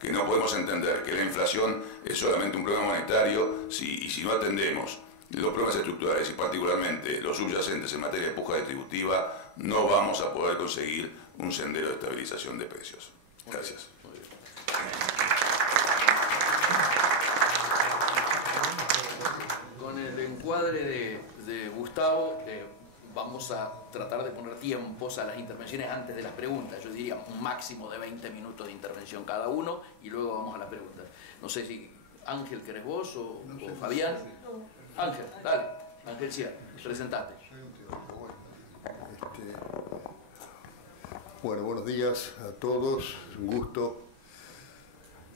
que no podemos entender que la inflación es solamente un problema monetario y si no atendemos los problemas estructurales y particularmente los subyacentes en materia de puja distributiva, no vamos a poder conseguir un sendero de estabilización de precios. Gracias. Con el encuadre de Gustavo, vamos a tratar de poner tiempos a las intervenciones antes de las preguntas. Yo diría un máximo de 20 minutos de intervención cada uno y luego vamos a las preguntas. No sé si Ángel, ¿querés vos o Fabián? Ángel, dale. Ángel Cia, presentate. Bueno, buenos días a todos. Es un gusto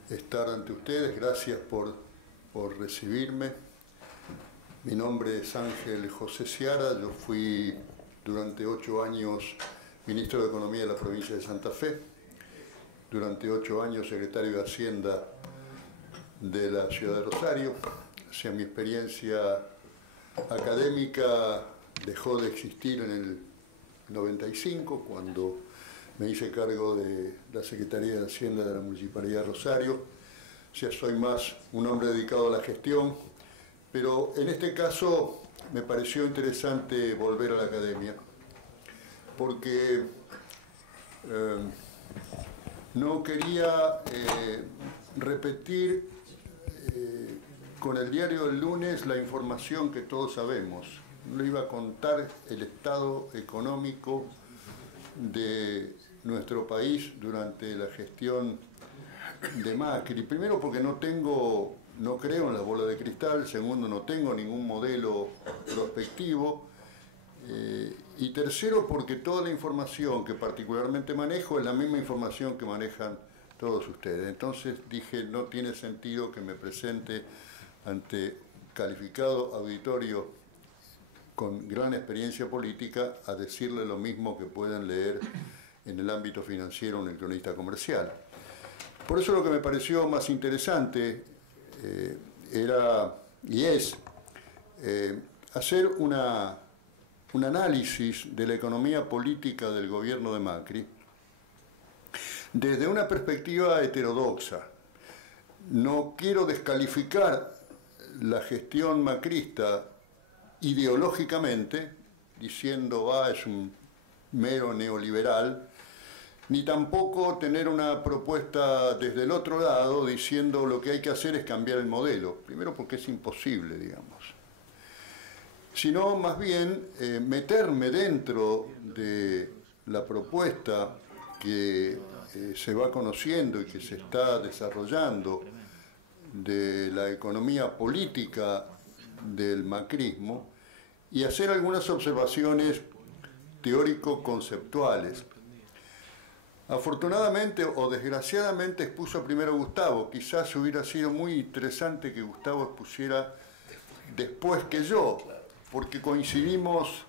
estar ante ustedes. Gracias por recibirme. Mi nombre es Ángel José Ciara. Yo fui durante 8 años ministro de Economía de la provincia de Santa Fe. Durante 8 años secretario de Hacienda de la ciudad de Rosario. O sea, mi experiencia académica dejó de existir en el 95, cuando me hice cargo de la Secretaría de Hacienda de la Municipalidad de Rosario. O sea, soy más un hombre dedicado a la gestión, pero en este caso me pareció interesante volver a la academia, porque no quería repetir con el diario del lunes la información que todos sabemos. No iba a contar el estado económico de nuestro país durante la gestión de Macri. Primero porque no creo en la bola de cristal. Segundo, no tengo ningún modelo prospectivo. Y tercero, porque toda la información que particularmente manejo es la misma información que manejan todos ustedes. Entonces dije, no tiene sentido que me presente ante calificado auditorio con gran experiencia política a decirle lo mismo que pueden leer en el ámbito financiero un cronista comercial. Por eso lo que me pareció más interesante era y es hacer un análisis de la economía política del gobierno de Macri desde una perspectiva heterodoxa. No quiero descalificar la gestión macrista ideológicamente, diciendo, es un mero neoliberal, ni tampoco tener una propuesta desde el otro lado diciendo lo que hay que hacer es cambiar el modelo. Primero porque es imposible, digamos. Sino más bien meterme dentro de la propuesta que se va conociendo y que se está desarrollando de la economía política del macrismo y hacer algunas observaciones teórico-conceptuales. Afortunadamente o desgraciadamente expuso primero Gustavo. Quizás hubiera sido muy interesante que Gustavo expusiera después que yo, porque coincidimos,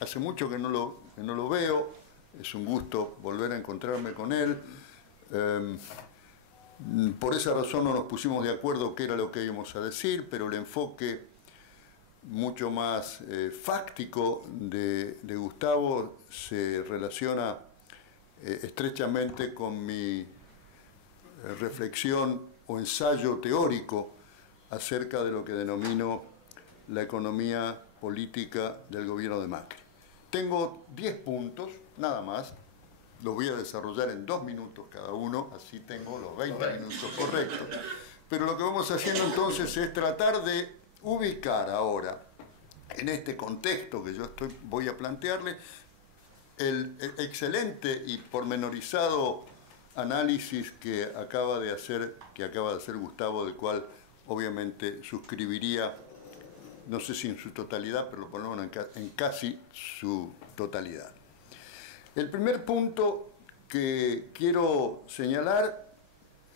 hace mucho que no lo veo, es un gusto volver a encontrarme con él. Por esa razón no nos pusimos de acuerdo qué era lo que íbamos a decir, pero el enfoque mucho más fáctico de Gustavo se relaciona estrechamente con mi reflexión o ensayo teórico acerca de lo que denomino la economía política del gobierno de Macri. Tengo 10 puntos, nada más. Los voy a desarrollar en 2 minutos cada uno, así tengo los 20 minutos correctos. Pero lo que vamos haciendo entonces es tratar de ubicar ahora, en este contexto que yo voy a plantearle, el excelente y pormenorizado análisis que acaba de hacer Gustavo, del cual obviamente suscribiría, no sé si en su totalidad, pero lo ponemos en casi su totalidad. El primer punto que quiero señalar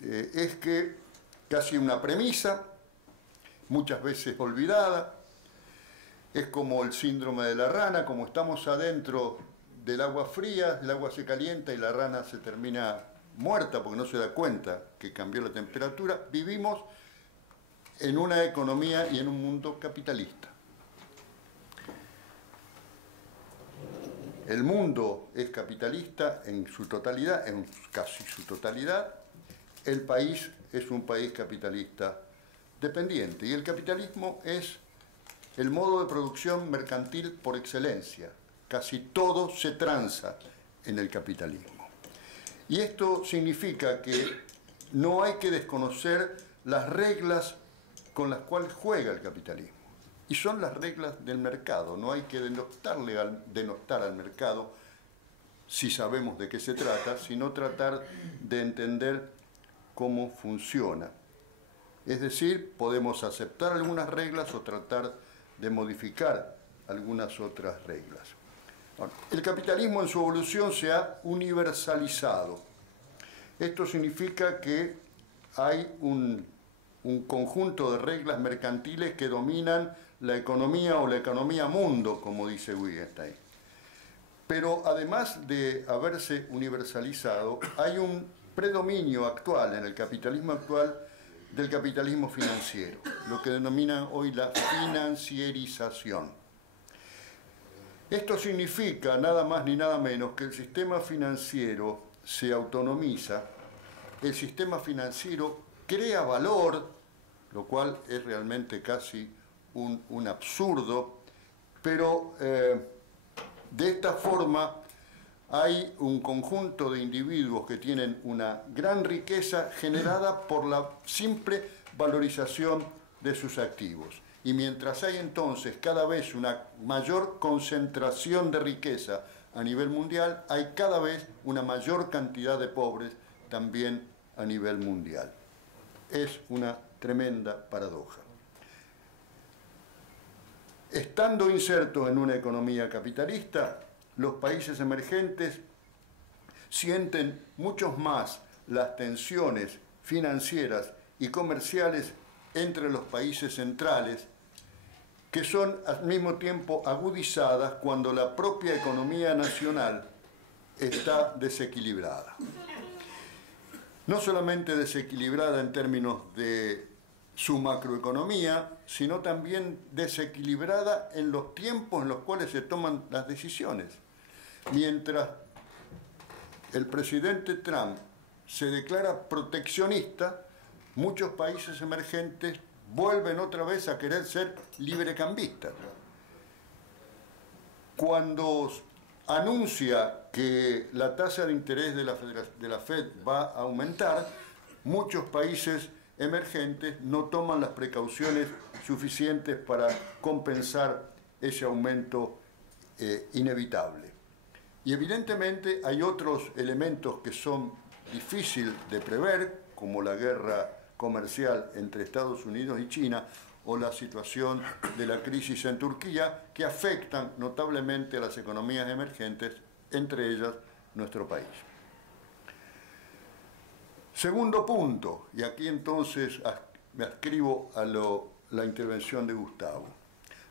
es que casi una premisa, muchas veces olvidada, es como el síndrome de la rana. Como estamos adentro del agua fría, el agua se calienta y la rana se termina muerta porque no se da cuenta que cambió la temperatura. Vivimos en una economía y en un mundo capitalista. El mundo es capitalista en su totalidad, en casi su totalidad, el país es un país capitalista dependiente y el capitalismo es el modo de producción mercantil por excelencia. Casi todo se transa en el capitalismo. Y esto significa que no hay que desconocer las reglas con las cuales juega el capitalismo. Y son las reglas del mercado. No hay que denostar al mercado si sabemos de qué se trata, sino tratar de entender cómo funciona. Es decir, podemos aceptar algunas reglas o tratar de modificar algunas otras reglas. El capitalismo en su evolución se ha universalizado. Esto significa que hay un conjunto de reglas mercantiles que dominan la economía o la economía mundo, como dice Wittgenstein. Pero además de haberse universalizado, hay un predominio actual en el capitalismo actual del capitalismo financiero, lo que denominan hoy la financierización. Esto significa nada más ni nada menos que el sistema financiero se autonomiza, el sistema financiero crea valor, lo cual es realmente casi un absurdo, pero de esta forma hay un conjunto de individuos que tienen una gran riqueza generada por la simple valorización de sus activos. Y mientras hay entonces cada vez una mayor concentración de riqueza a nivel mundial, hay cada vez una mayor cantidad de pobres también a nivel mundial. Es una tremenda paradoja. Estando insertos en una economía capitalista, los países emergentes sienten mucho más las tensiones financieras y comerciales entre los países centrales, que son al mismo tiempo agudizadas cuando la propia economía nacional está desequilibrada. No solamente desequilibrada en términos de su macroeconomía, sino también desequilibrada en los tiempos en los cuales se toman las decisiones. Mientras el presidente Trump se declara proteccionista, muchos países emergentes vuelven otra vez a querer ser librecambistas. Cuando anuncia que la tasa de interés de la Fed va a aumentar, muchos países emergentes no toman las precauciones suficientes para compensar ese aumento inevitable. Y evidentemente hay otros elementos que son difíciles de prever, como la guerra comercial entre Estados Unidos y China o la situación de la crisis en Turquía, que afectan notablemente a las economías emergentes, entre ellas nuestro país. Segundo punto, y aquí entonces me adscribo a la intervención de Gustavo.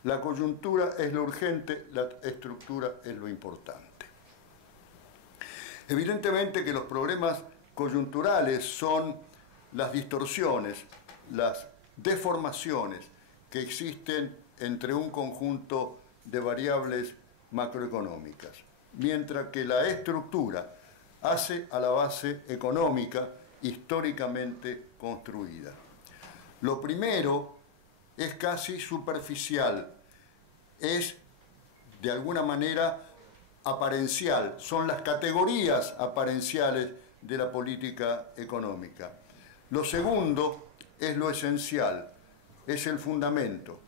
La coyuntura es lo urgente, la estructura es lo importante. Evidentemente que los problemas coyunturales son las distorsiones, las deformaciones que existen entre un conjunto de variables macroeconómicas, mientras que la estructura hace a la base económica históricamente construida. Lo primero es casi superficial, es de alguna manera aparencial, son las categorías aparenciales de la política económica. Lo segundo es lo esencial, es el fundamento.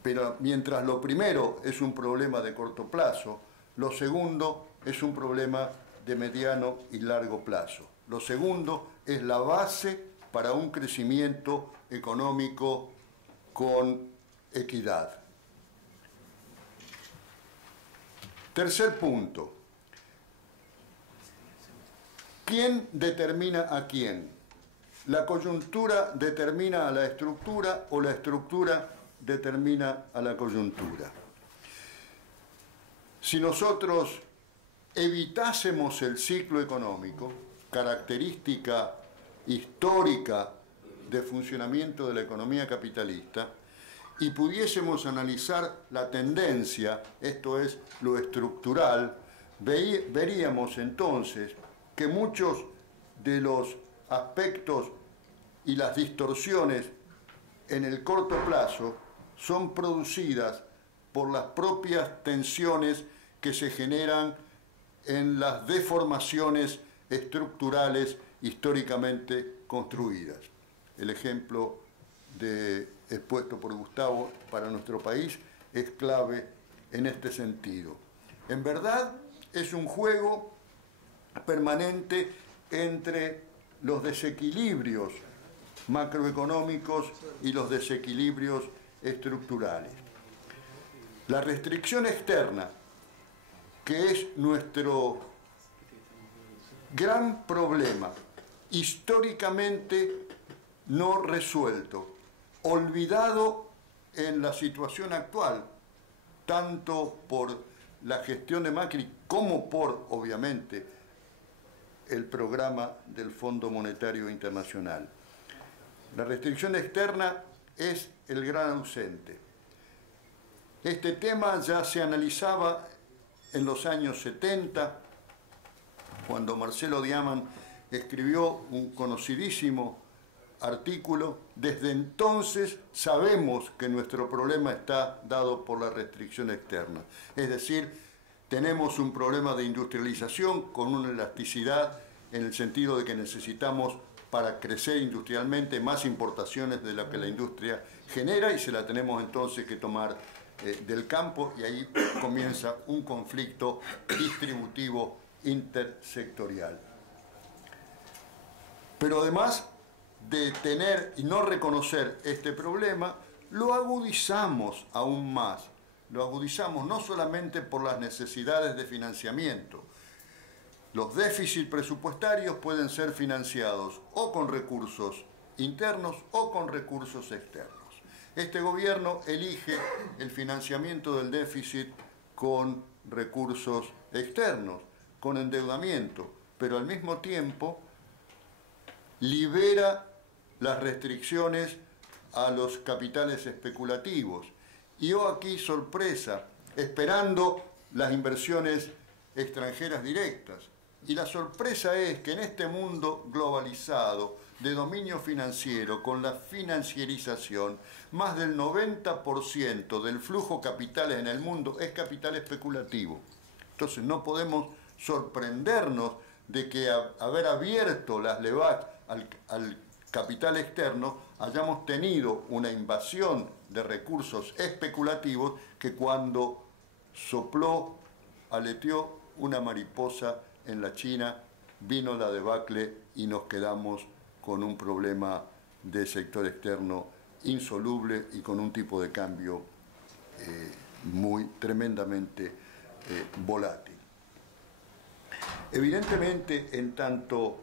Pero mientras lo primero es un problema de corto plazo, lo segundo es un problema de mediano y largo plazo. Lo segundo es la base para un crecimiento económico con equidad. Tercer punto. ¿Quién determina a quién? ¿La coyuntura determina a la estructura o la estructura determina a la coyuntura? Si nosotros evitásemos el ciclo económico, característica histórica de funcionamiento de la economía capitalista, y pudiésemos analizar la tendencia, esto es, lo estructural, veríamos entonces que muchos de los aspectos y las distorsiones en el corto plazo son producidas por las propias tensiones que se generan en las deformaciones estructurales históricamente construidas. El ejemplo expuesto por Gustavo para nuestro país es clave en este sentido. En verdad, es un juego permanente entre los desequilibrios macroeconómicos y los desequilibrios estructurales. La restricción externa, que es nuestro gran problema, históricamente no resuelto, olvidado en la situación actual, tanto por la gestión de Macri como por, obviamente, el programa del Fondo Monetario Internacional. La restricción externa es el gran ausente. Este tema ya se analizaba en los años 70, cuando Marcelo Diaman escribió un conocidísimo artículo. Desde entonces sabemos que nuestro problema está dado por la restricción externa. Es decir, tenemos un problema de industrialización con una elasticidad en el sentido de que necesitamos, para crecer industrialmente, más importaciones de lo que la industria genera, y se la tenemos entonces que tomar del campo, y ahí comienza un conflicto distributivo intersectorial. Pero además de tener y no reconocer este problema, lo agudizamos aún más. Lo agudizamos no solamente por las necesidades de financiamiento. Los déficits presupuestarios pueden ser financiados o con recursos internos o con recursos externos. Este gobierno elige el financiamiento del déficit con recursos externos, con endeudamiento, pero al mismo tiempo libera las restricciones a los capitales especulativos. Y aquí, sorpresa, esperando las inversiones extranjeras directas. Y la sorpresa es que en este mundo globalizado de dominio financiero, con la financiarización, más del 90% del flujo capitales en el mundo es capital especulativo. Entonces no podemos sorprendernos de que haber abierto las LEVAC al capital externo hayamos tenido una invasión de recursos especulativos que cuando sopló, aleteó una mariposa en la China, vino la debacle y nos quedamos con un problema de sector externo insoluble y con un tipo de cambio muy tremendamente volátil. Evidentemente, en tanto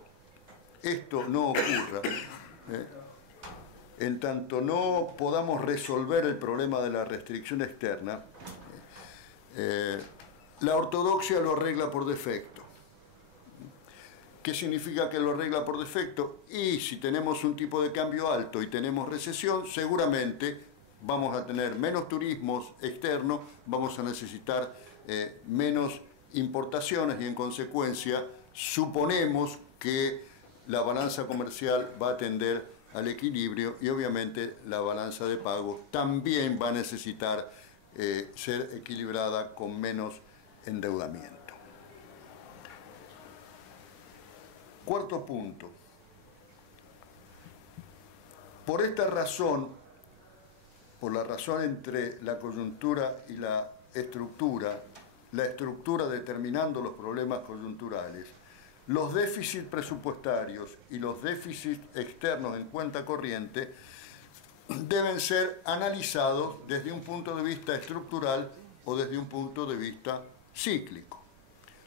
esto no ocurra, en tanto no podamos resolver el problema de la restricción externa, la ortodoxia lo arregla por defecto. ¿Qué significa que lo arregla por defecto? Y si tenemos un tipo de cambio alto y tenemos recesión, seguramente vamos a tener menos turismos externos, vamos a necesitar menos importaciones y en consecuencia suponemos que la balanza comercial va a tender al equilibrio y obviamente la balanza de pagos también va a necesitar ser equilibrada con menos endeudamiento. Cuarto punto. Por esta razón, por la razón entre la coyuntura y la estructura determinando los problemas coyunturales, los déficits presupuestarios y los déficits externos en cuenta corriente deben ser analizados desde un punto de vista estructural o desde un punto de vista cíclico.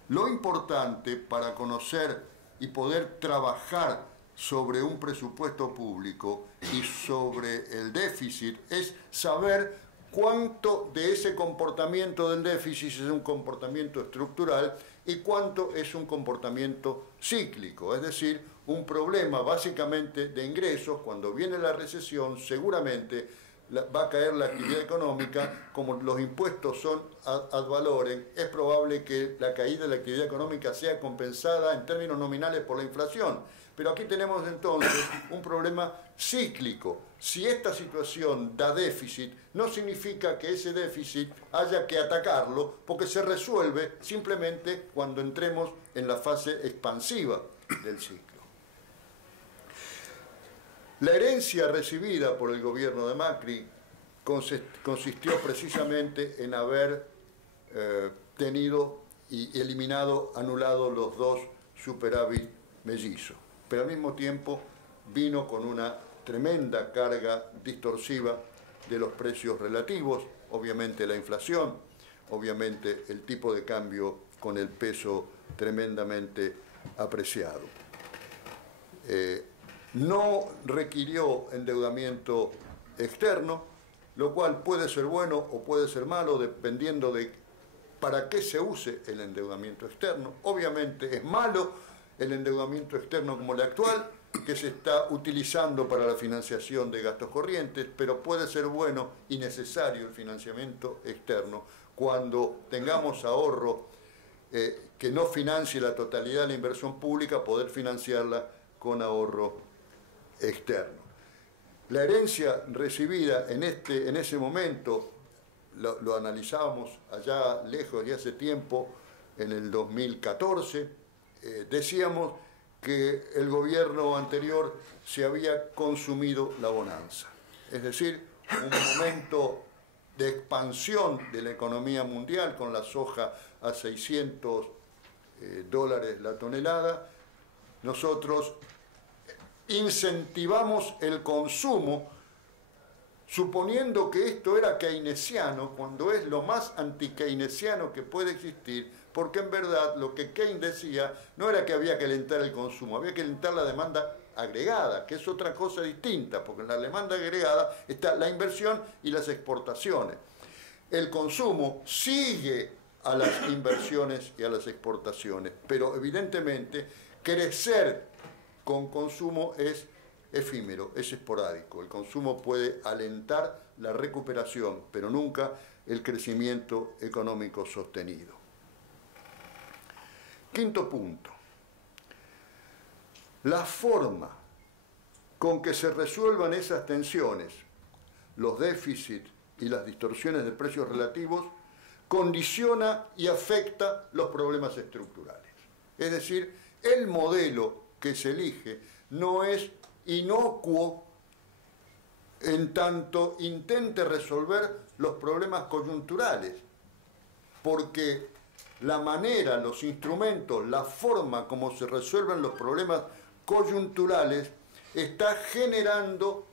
Lo importante para conocer y poder trabajar sobre un presupuesto público y sobre el déficit es saber cuánto de ese comportamiento del déficit es un comportamiento estructural y cuánto es un comportamiento cíclico, es decir, un problema básicamente de ingresos. Cuando viene la recesión, seguramente va a caer la actividad económica, como los impuestos son ad valorem, es probable que la caída de la actividad económica sea compensada en términos nominales por la inflación, Pero aquí tenemos entonces un problema cíclico. Si esta situación da déficit, no significa que ese déficit haya que atacarlo, porque se resuelve simplemente cuando entremos en la fase expansiva del ciclo. La herencia recibida por el gobierno de Macri consistió precisamente en haber tenido y eliminado, anulado los dos superávit mellizos, pero al mismo tiempo vino con una tremenda carga distorsiva de los precios relativos, obviamente la inflación, obviamente el tipo de cambio con el peso tremendamente apreciado. No requirió endeudamiento externo, lo cual puede ser bueno o puede ser malo dependiendo de para qué se use el endeudamiento externo. Obviamente es malo el endeudamiento externo como el actual, que se está utilizando para la financiación de gastos corrientes, pero puede ser bueno y necesario el financiamiento externo cuando tengamos ahorro que no financie la totalidad de la inversión pública, poder financiarla con ahorro externo. La herencia recibida en ese momento, lo analizábamos allá lejos y hace tiempo, en el 2014, decíamos que el gobierno anterior se había consumido la bonanza. Es decir, un momento de expansión de la economía mundial con la soja a $600 la tonelada. Nosotros incentivamos el consumo suponiendo que esto era keynesiano, cuando es lo más anti-keynesiano que puede existir, porque en verdad lo que Keynes decía no era que había que alentar el consumo, había que alentar la demanda agregada, que es otra cosa distinta, porque en la demanda agregada está la inversión y las exportaciones. El consumo sigue a las inversiones y a las exportaciones, pero evidentemente crecer con consumo es efímero, es esporádico. El consumo puede alentar la recuperación, pero nunca el crecimiento económico sostenido. Quinto punto. La forma con que se resuelvan esas tensiones, los déficits y las distorsiones de precios relativos, condiciona y afecta los problemas estructurales. Es decir, el modelo que se elige no es inocuo en tanto intente resolver los problemas coyunturales, porque la manera, los instrumentos, la forma como se resuelven los problemas coyunturales está generando,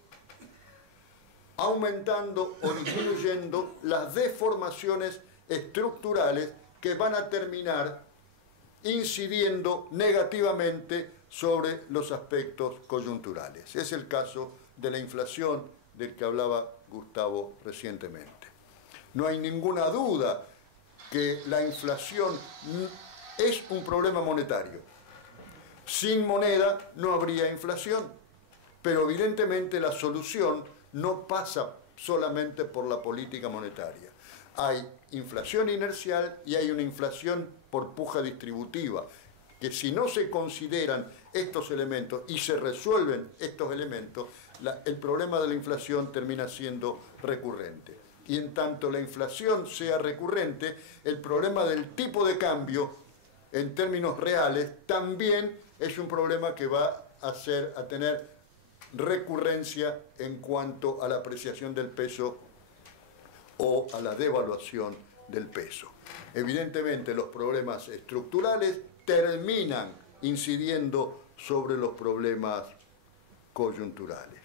aumentando o disminuyendo las deformaciones estructurales que van a terminar incidiendo negativamente sobre los aspectos coyunturales. Es el caso de la inflación del que hablaba Gustavo recientemente. No hay ninguna duda que la inflación es un problema monetario. Sin moneda no habría inflación, pero evidentemente la solución no pasa solamente por la política monetaria. Hay inflación inercial y hay una inflación por puja distributiva, que si no se consideran estos elementos y se resuelven estos elementos, el problema de la inflación termina siendo recurrente. Y en tanto la inflación sea recurrente, el problema del tipo de cambio, en términos reales, también es un problema que va a tener recurrencia en cuanto a la apreciación del peso o a la devaluación del peso. Evidentemente los problemas estructurales terminan incidiendo sobre los problemas coyunturales.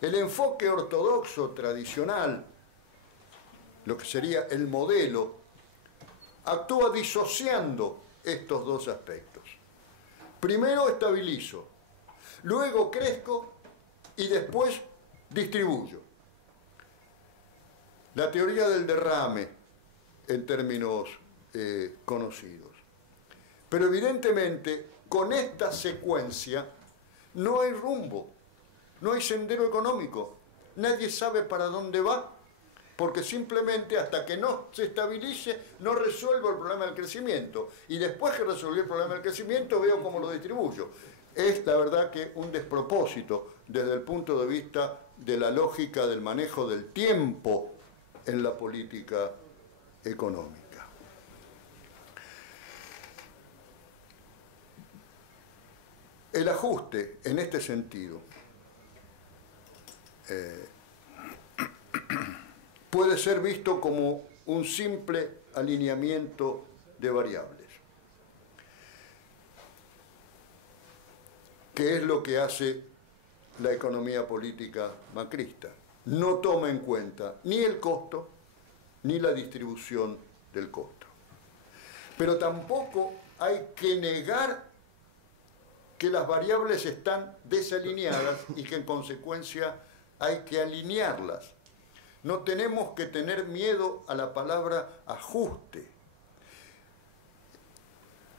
El enfoque ortodoxo tradicional, lo que sería el modelo, actúa disociando estos dos aspectos. Primero estabilizo, luego crezco y después distribuyo. La teoría del derrame, en términos conocidos. Pero evidentemente, con esta secuencia, no hay rumbo, no hay sendero económico. Nadie sabe para dónde va, porque simplemente hasta que no se estabilice, no resuelvo el problema del crecimiento. Y después que resolví el problema del crecimiento, veo cómo lo distribuyo. es la verdad que un despropósito desde el punto de vista de la lógica del manejo del tiempo en la política económica. El ajuste, en este sentido, puede ser visto como un simple alineamiento de variables. ¿Qué es lo que hace la economía política macrista? No toma en cuenta ni el costo ni la distribución del costo. Pero tampoco hay que negar que las variables están desalineadas y que en consecuencia hay que alinearlas. No tenemos que tener miedo a la palabra ajuste.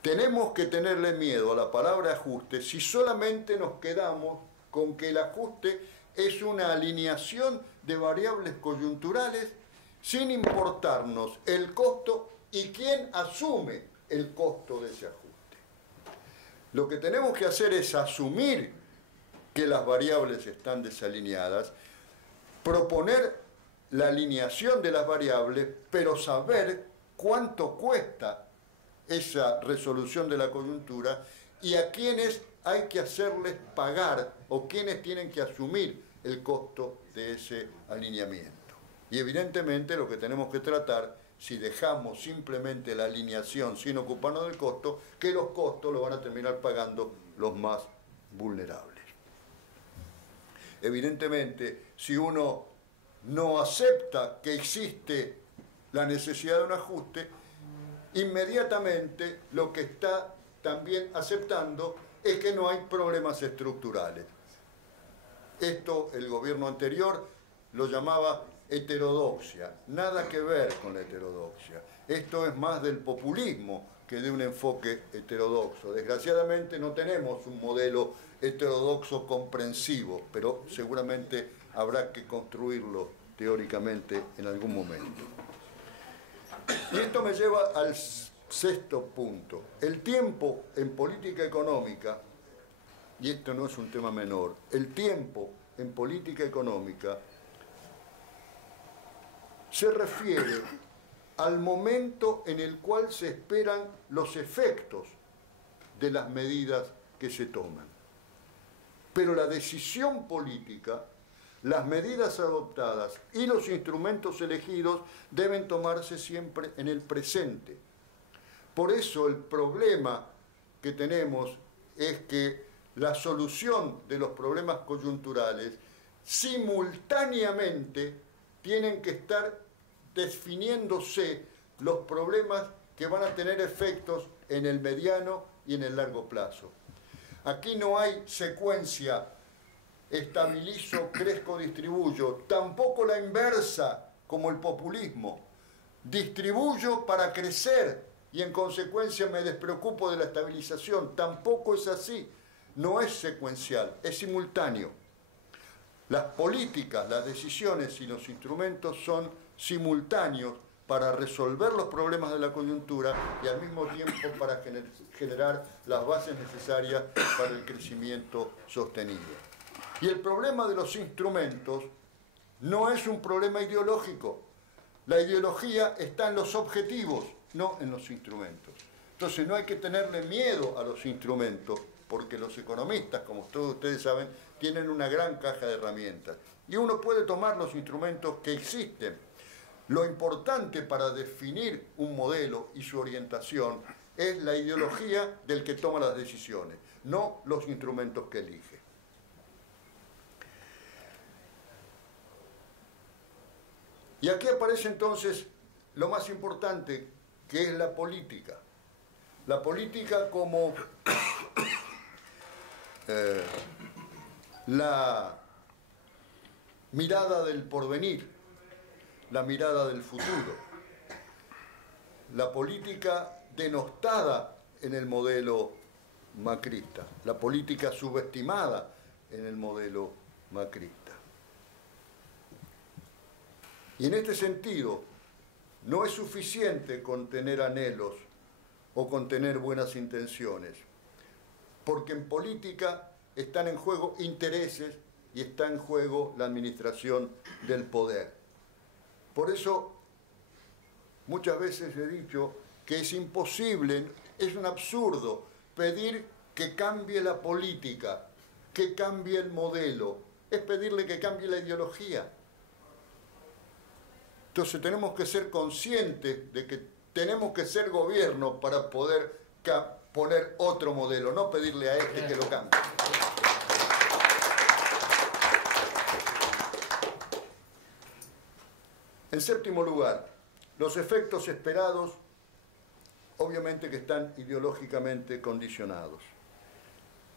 Tenemos que tenerle miedo a la palabra ajuste si solamente nos quedamos con que el ajuste es una alineación de variables coyunturales sin importarnos el costo y quién asume el costo de ese ajuste. Lo que tenemos que hacer es asumir que las variables están desalineadas, proponer la alineación de las variables, pero saber cuánto cuesta esa resolución de la coyuntura y a quiénes hay que hacerles pagar o quiénes tienen que asumir el costo de ese alineamiento. Y evidentemente lo que tenemos que tratar, si dejamos simplemente la alineación sin ocuparnos del costo, que los costos lo van a terminar pagando los más vulnerables. Evidentemente, si uno no acepta que existe la necesidad de un ajuste, inmediatamente lo que está también aceptando es que no hay problemas estructurales. Esto el gobierno anterior lo llamaba heterodoxia, nada que ver con la heterodoxia. Esto es más del populismo que de un enfoque heterodoxo. Desgraciadamente no tenemos un modelo heterodoxo comprensivo, pero seguramente habrá que construirlo teóricamente en algún momento. Y esto me lleva al sexto punto. El tiempo en política económica, y esto no es un tema menor, el tiempo en política económica se refiere al momento en el cual se esperan los efectos de las medidas que se toman. Pero la decisión política, las medidas adoptadas y los instrumentos elegidos deben tomarse siempre en el presente. Por eso el problema que tenemos es que la solución de los problemas coyunturales simultáneamente tienen que estar definiéndose los problemas que van a tener efectos en el mediano y en el largo plazo. Aquí no hay secuencia estabilizo, crezco, distribuyo, tampoco la inversa como el populismo. Distribuyo para crecer y en consecuencia me despreocupo de la estabilización. Tampoco es así, no es secuencial, es simultáneo. Las políticas, las decisiones y los instrumentos son simultáneos para resolver los problemas de la coyuntura y al mismo tiempo para generar las bases necesarias para el crecimiento sostenido. Y el problema de los instrumentos no es un problema ideológico. La ideología está en los objetivos, no en los instrumentos. Entonces no hay que tenerle miedo a los instrumentos, porque los economistas, como todos ustedes saben, tienen una gran caja de herramientas. Y uno puede tomar los instrumentos que existen. Lo importante para definir un modelo y su orientación es la ideología del que toma las decisiones, no los instrumentos que elige. Y aquí aparece entonces lo más importante, que es la política. La política como la mirada del porvenir, la mirada del futuro. La política denostada en el modelo macrista, la política subestimada en el modelo macrista. Y en este sentido, no es suficiente con tener anhelos o con tener buenas intenciones. porque en política están en juego intereses y está en juego la administración del poder. Por eso, muchas veces he dicho que es imposible, es un absurdo pedir que cambie la política, que cambie el modelo, es pedirle que cambie la ideología. Entonces tenemos que ser conscientes de que tenemos que ser gobierno para poder poner otro modelo, no pedirle a este que lo cambie. En séptimo lugar, los efectos esperados obviamente que están ideológicamente condicionados.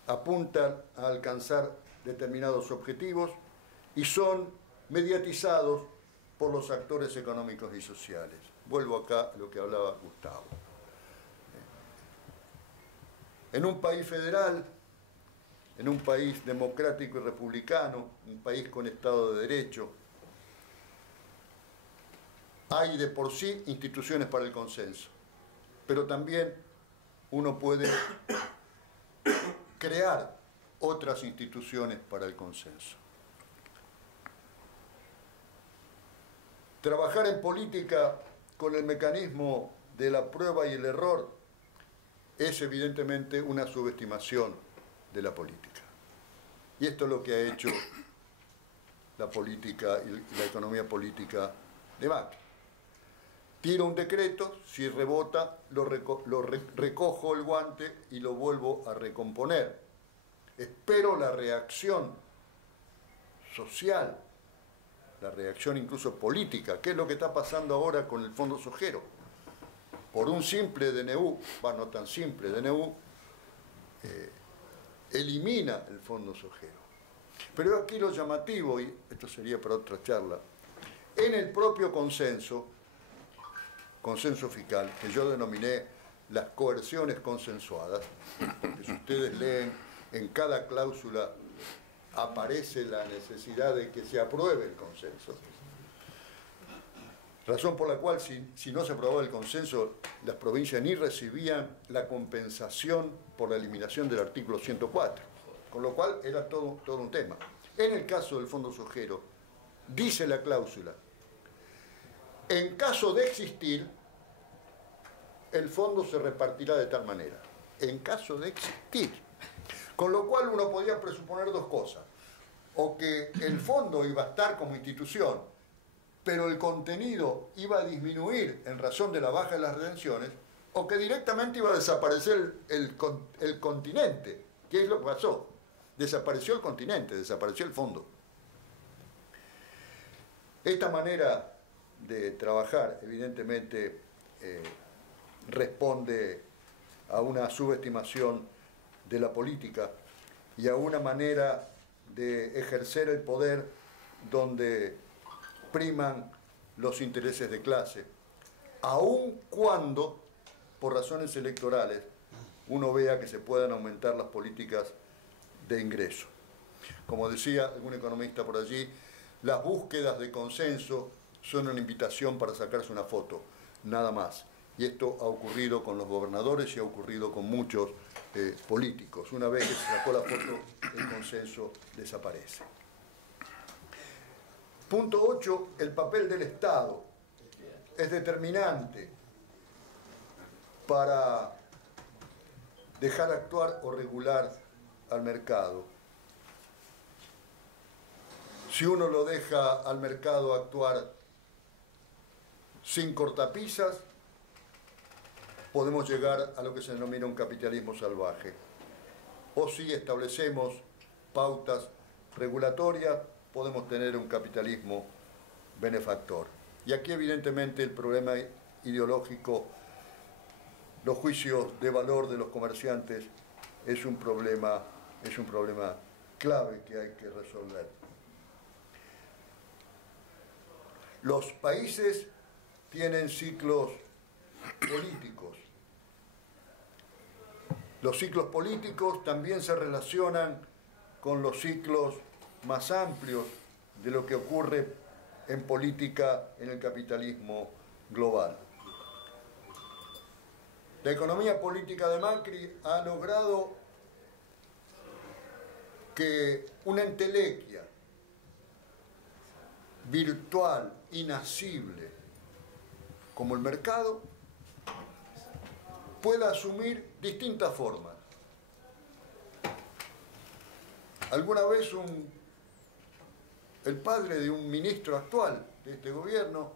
Apuntan a alcanzar determinados objetivos y son mediatizados por los actores económicos y sociales. Vuelvo acá a lo que hablaba Gustavo. En un país federal, en un país democrático y republicano, un país con Estado de Derecho, hay de por sí instituciones para el consenso, pero también uno puede crear otras instituciones para el consenso. Trabajar en política con el mecanismo de la prueba y el error es evidentemente una subestimación de la política. Y esto es lo que ha hecho la política y la economía política de Macri. Tiro un decreto, si rebota, recojo el guante y lo vuelvo a recomponer. Espero la reacción social, la reacción incluso política, que es lo que está pasando ahora con el Fondo Sojero. Por un simple DNU, no tan simple DNU, elimina el Fondo Sojero. Pero aquí lo llamativo, y esto sería para otra charla, en el propio consenso fiscal, que yo denominé las coerciones consensuadas, porque si ustedes leen, en cada cláusula aparece la necesidad de que se apruebe el consenso. Razón por la cual, si no se aprobaba el consenso, las provincias ni recibían la compensación por la eliminación del artículo 104, con lo cual era todo un tema. En el caso del Fondo Sojero, dice la cláusula, en caso de existir, el fondo se repartirá de tal manera. En caso de existir. Con lo cual uno podía presuponer dos cosas. O que el fondo iba a estar como institución, pero el contenido iba a disminuir en razón de la baja de las redenciones, o que directamente iba a desaparecer el continente. ¿Qué es lo que pasó? Desapareció el continente, desapareció el fondo. Esta manera de trabajar, evidentemente, responde a una subestimación de la política y a una manera de ejercer el poder donde priman los intereses de clase, aun cuando, por razones electorales, uno vea que se puedan aumentar las políticas de ingreso. Como decía algún economista por allí, las búsquedas de consenso son una invitación para sacarse una foto, nada más. Y esto ha ocurrido con los gobernadores y ha ocurrido con muchos políticos. Una vez que se sacó la foto, el consenso desaparece. Punto 8, el papel del Estado es determinante para dejar actuar o regular al mercado. Si uno lo deja al mercado actuar sin cortapisas, podemos llegar a lo que se denomina un capitalismo salvaje. O si establecemos pautas regulatorias, podemos tener un capitalismo benefactor. Y aquí evidentemente el problema ideológico, los juicios de valor de los comerciantes, es un problema clave que hay que resolver. Los países tienen ciclos políticos. Los ciclos políticos también se relacionan con los ciclos más amplios de lo que ocurre en política en el capitalismo global. La economía política de Macri ha logrado que una entelequia virtual, inasible, como el mercado, pueda asumir distintas formas. Alguna vez el padre de un ministro actual de este gobierno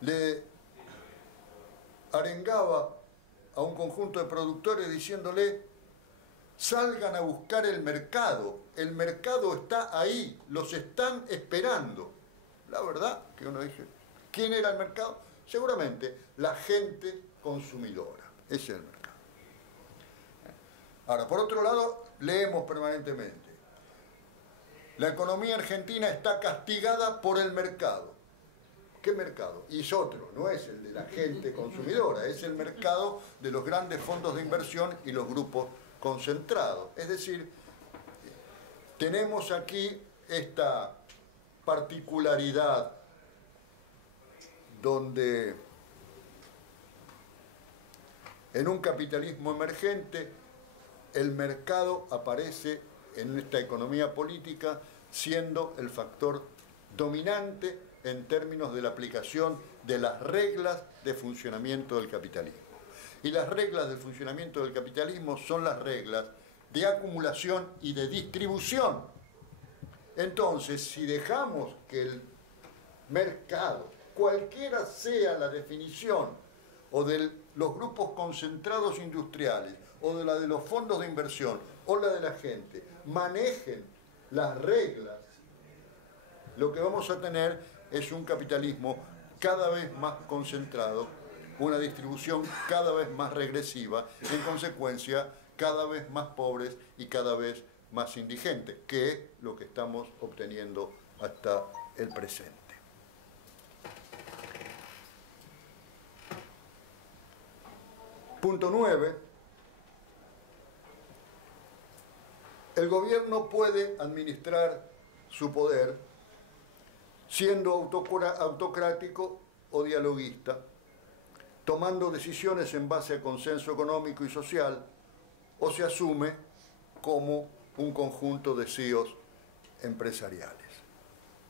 le arengaba a un conjunto de productores diciéndole: salgan a buscar el mercado está ahí, los están esperando. La verdad que uno dice, ¿quién era el mercado? Seguramente la gente consumidora, ese es el mercado. Ahora, por otro lado, leemos permanentemente: la economía argentina está castigada por el mercado. ¿Qué mercado? Y es otro, no es el de la gente consumidora, es el mercado de los grandes fondos de inversión y los grupos concentrados. Es decir, tenemos aquí esta particularidad donde en un capitalismo emergente el mercado aparece en esta economía política siendo el factor dominante en términos de la aplicación de las reglas de funcionamiento del capitalismo. Y las reglas de funcionamiento del capitalismo son las reglas de acumulación y de distribución. Entonces, si dejamos que el mercado, cualquiera sea la definición, o de los grupos concentrados industriales, o de la de los fondos de inversión, o la de la gente, manejen las reglas, lo que vamos a tener es un capitalismo cada vez más concentrado, una distribución cada vez más regresiva, en consecuencia cada vez más pobres y cada vez más indigentes, que es lo que estamos obteniendo hasta el presente. Punto 9. El gobierno puede administrar su poder siendo autocrático o dialoguista, tomando decisiones en base a consenso económico y social, o se asume como un conjunto de CEOs empresariales.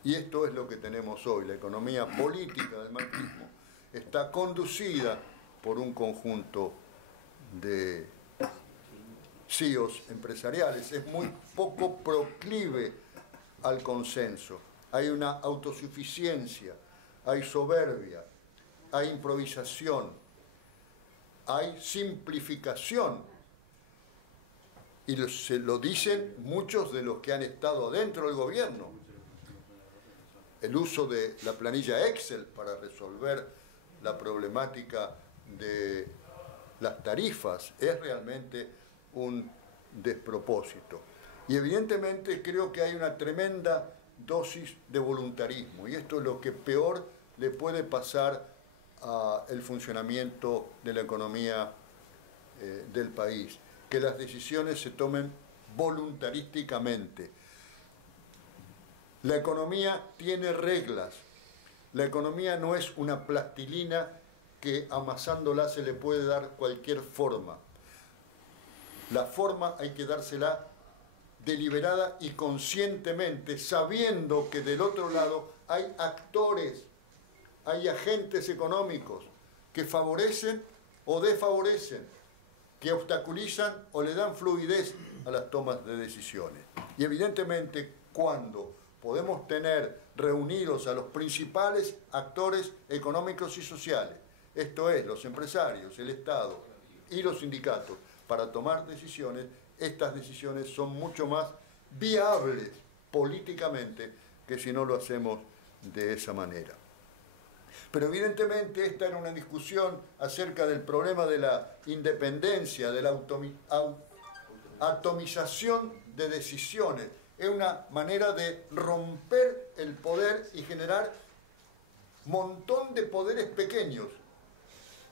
Y esto es lo que tenemos hoy. La economía política del marxismo está conducida por un conjunto de CEOs empresariales. Es muy poco proclive al consenso. Hay una autosuficiencia, hay soberbia, hay improvisación, hay simplificación. Y se lo dicen muchos de los que han estado dentro del gobierno. El uso de la planilla Excel para resolver la problemática de las tarifas es realmente un despropósito. Y evidentemente creo que hay una tremenda dosis de voluntarismo, y esto es lo que peor le puede pasar al funcionamiento de la economía del país, que las decisiones se tomen voluntarísticamente. La economía tiene reglas, la economía no es una plastilina que amasándola se le puede dar cualquier forma. La forma hay que dársela deliberada y conscientemente, sabiendo que del otro lado hay actores, hay agentes económicos que favorecen o desfavorecen, que obstaculizan o le dan fluidez a las tomas de decisiones. Y evidentemente cuando podemos tener reunidos a los principales actores económicos y sociales, esto es, los empresarios, el Estado y los sindicatos, para tomar decisiones, estas decisiones son mucho más viables políticamente que si no lo hacemos de esa manera. Pero evidentemente esta era una discusión acerca del problema de la independencia, de la atomización de decisiones. Es una manera de romper el poder y generar montón de poderes pequeños,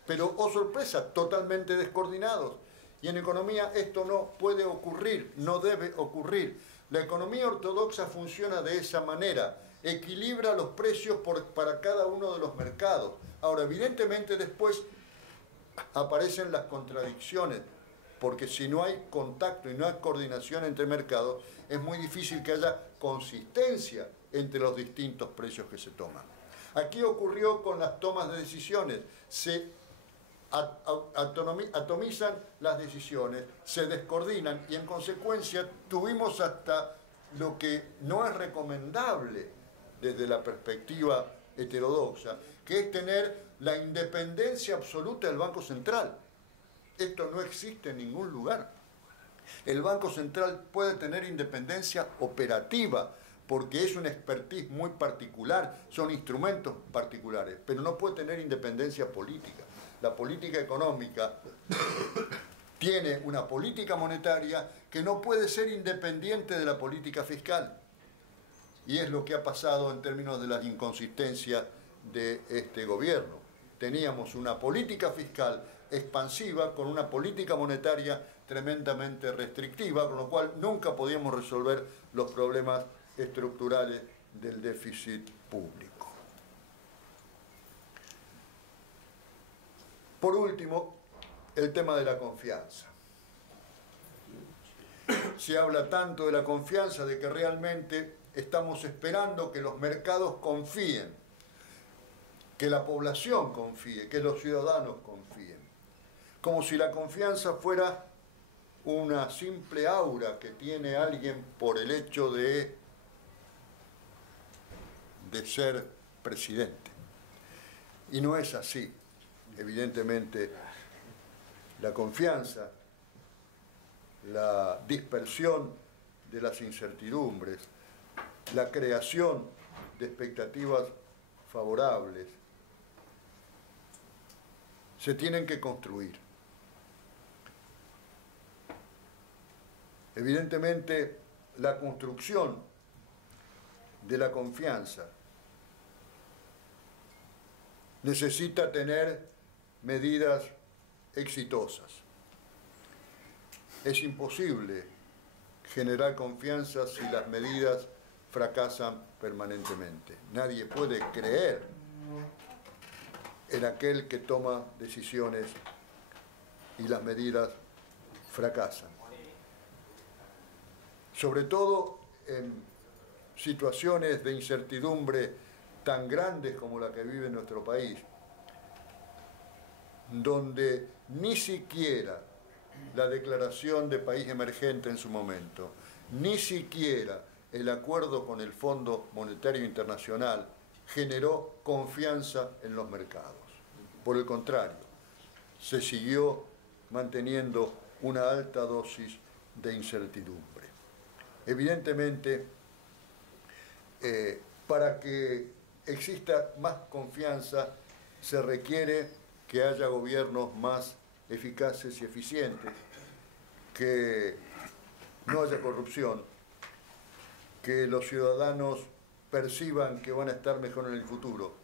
pero, oh sorpresa, totalmente descoordinados. Y en economía esto no puede ocurrir, no debe ocurrir. La economía ortodoxa funciona de esa manera, equilibra los precios para cada uno de los mercados. Ahora, evidentemente después aparecen las contradicciones porque si no hay contacto y no hay coordinación entre mercados, es muy difícil que haya consistencia entre los distintos precios que se toman. Aquí ocurrió con las tomas de decisiones, se atomizan las decisiones, se descoordinan y en consecuencia tuvimos hasta lo que no es recomendable desde la perspectiva heterodoxa, que es tener la independencia absoluta del Banco Central. Esto no existe en ningún lugar. El Banco Central puede tener independencia operativa, porque es una expertise muy particular, son instrumentos particulares, pero no puede tener independencia política. La política económica tiene una política monetaria que no puede ser independiente de la política fiscal. Y es lo que ha pasado en términos de las inconsistencias de este gobierno. Teníamos una política fiscal expansiva con una política monetaria tremendamente restrictiva, con lo cual nunca podíamos resolver los problemas estructurales del déficit público. Por último, el tema de la confianza. Se habla tanto de la confianza, de que realmente estamos esperando que los mercados confíen, que la población confíe, que los ciudadanos confíen. Como si la confianza fuera una simple aura que tiene alguien por el hecho de ser presidente. Y no es así. Evidentemente, la confianza, la dispersión de las incertidumbres, la creación de expectativas favorables, se tienen que construir. Evidentemente, la construcción de la confianza necesita tener medidas exitosas. Es imposible generar confianza si las medidas fracasan permanentemente. Nadie puede creer en aquel que toma decisiones y las medidas fracasan. Sobre todo en situaciones de incertidumbre tan grandes como la que vive nuestro país, donde ni siquiera la declaración de país emergente en su momento, ni siquiera el acuerdo con el Fondo Monetario Internacional generó confianza en los mercados. Por el contrario, se siguió manteniendo una alta dosis de incertidumbre. Evidentemente, para que exista más confianza, se requiere que haya gobiernos más eficaces y eficientes, que no haya corrupción, que los ciudadanos perciban que van a estar mejor en el futuro.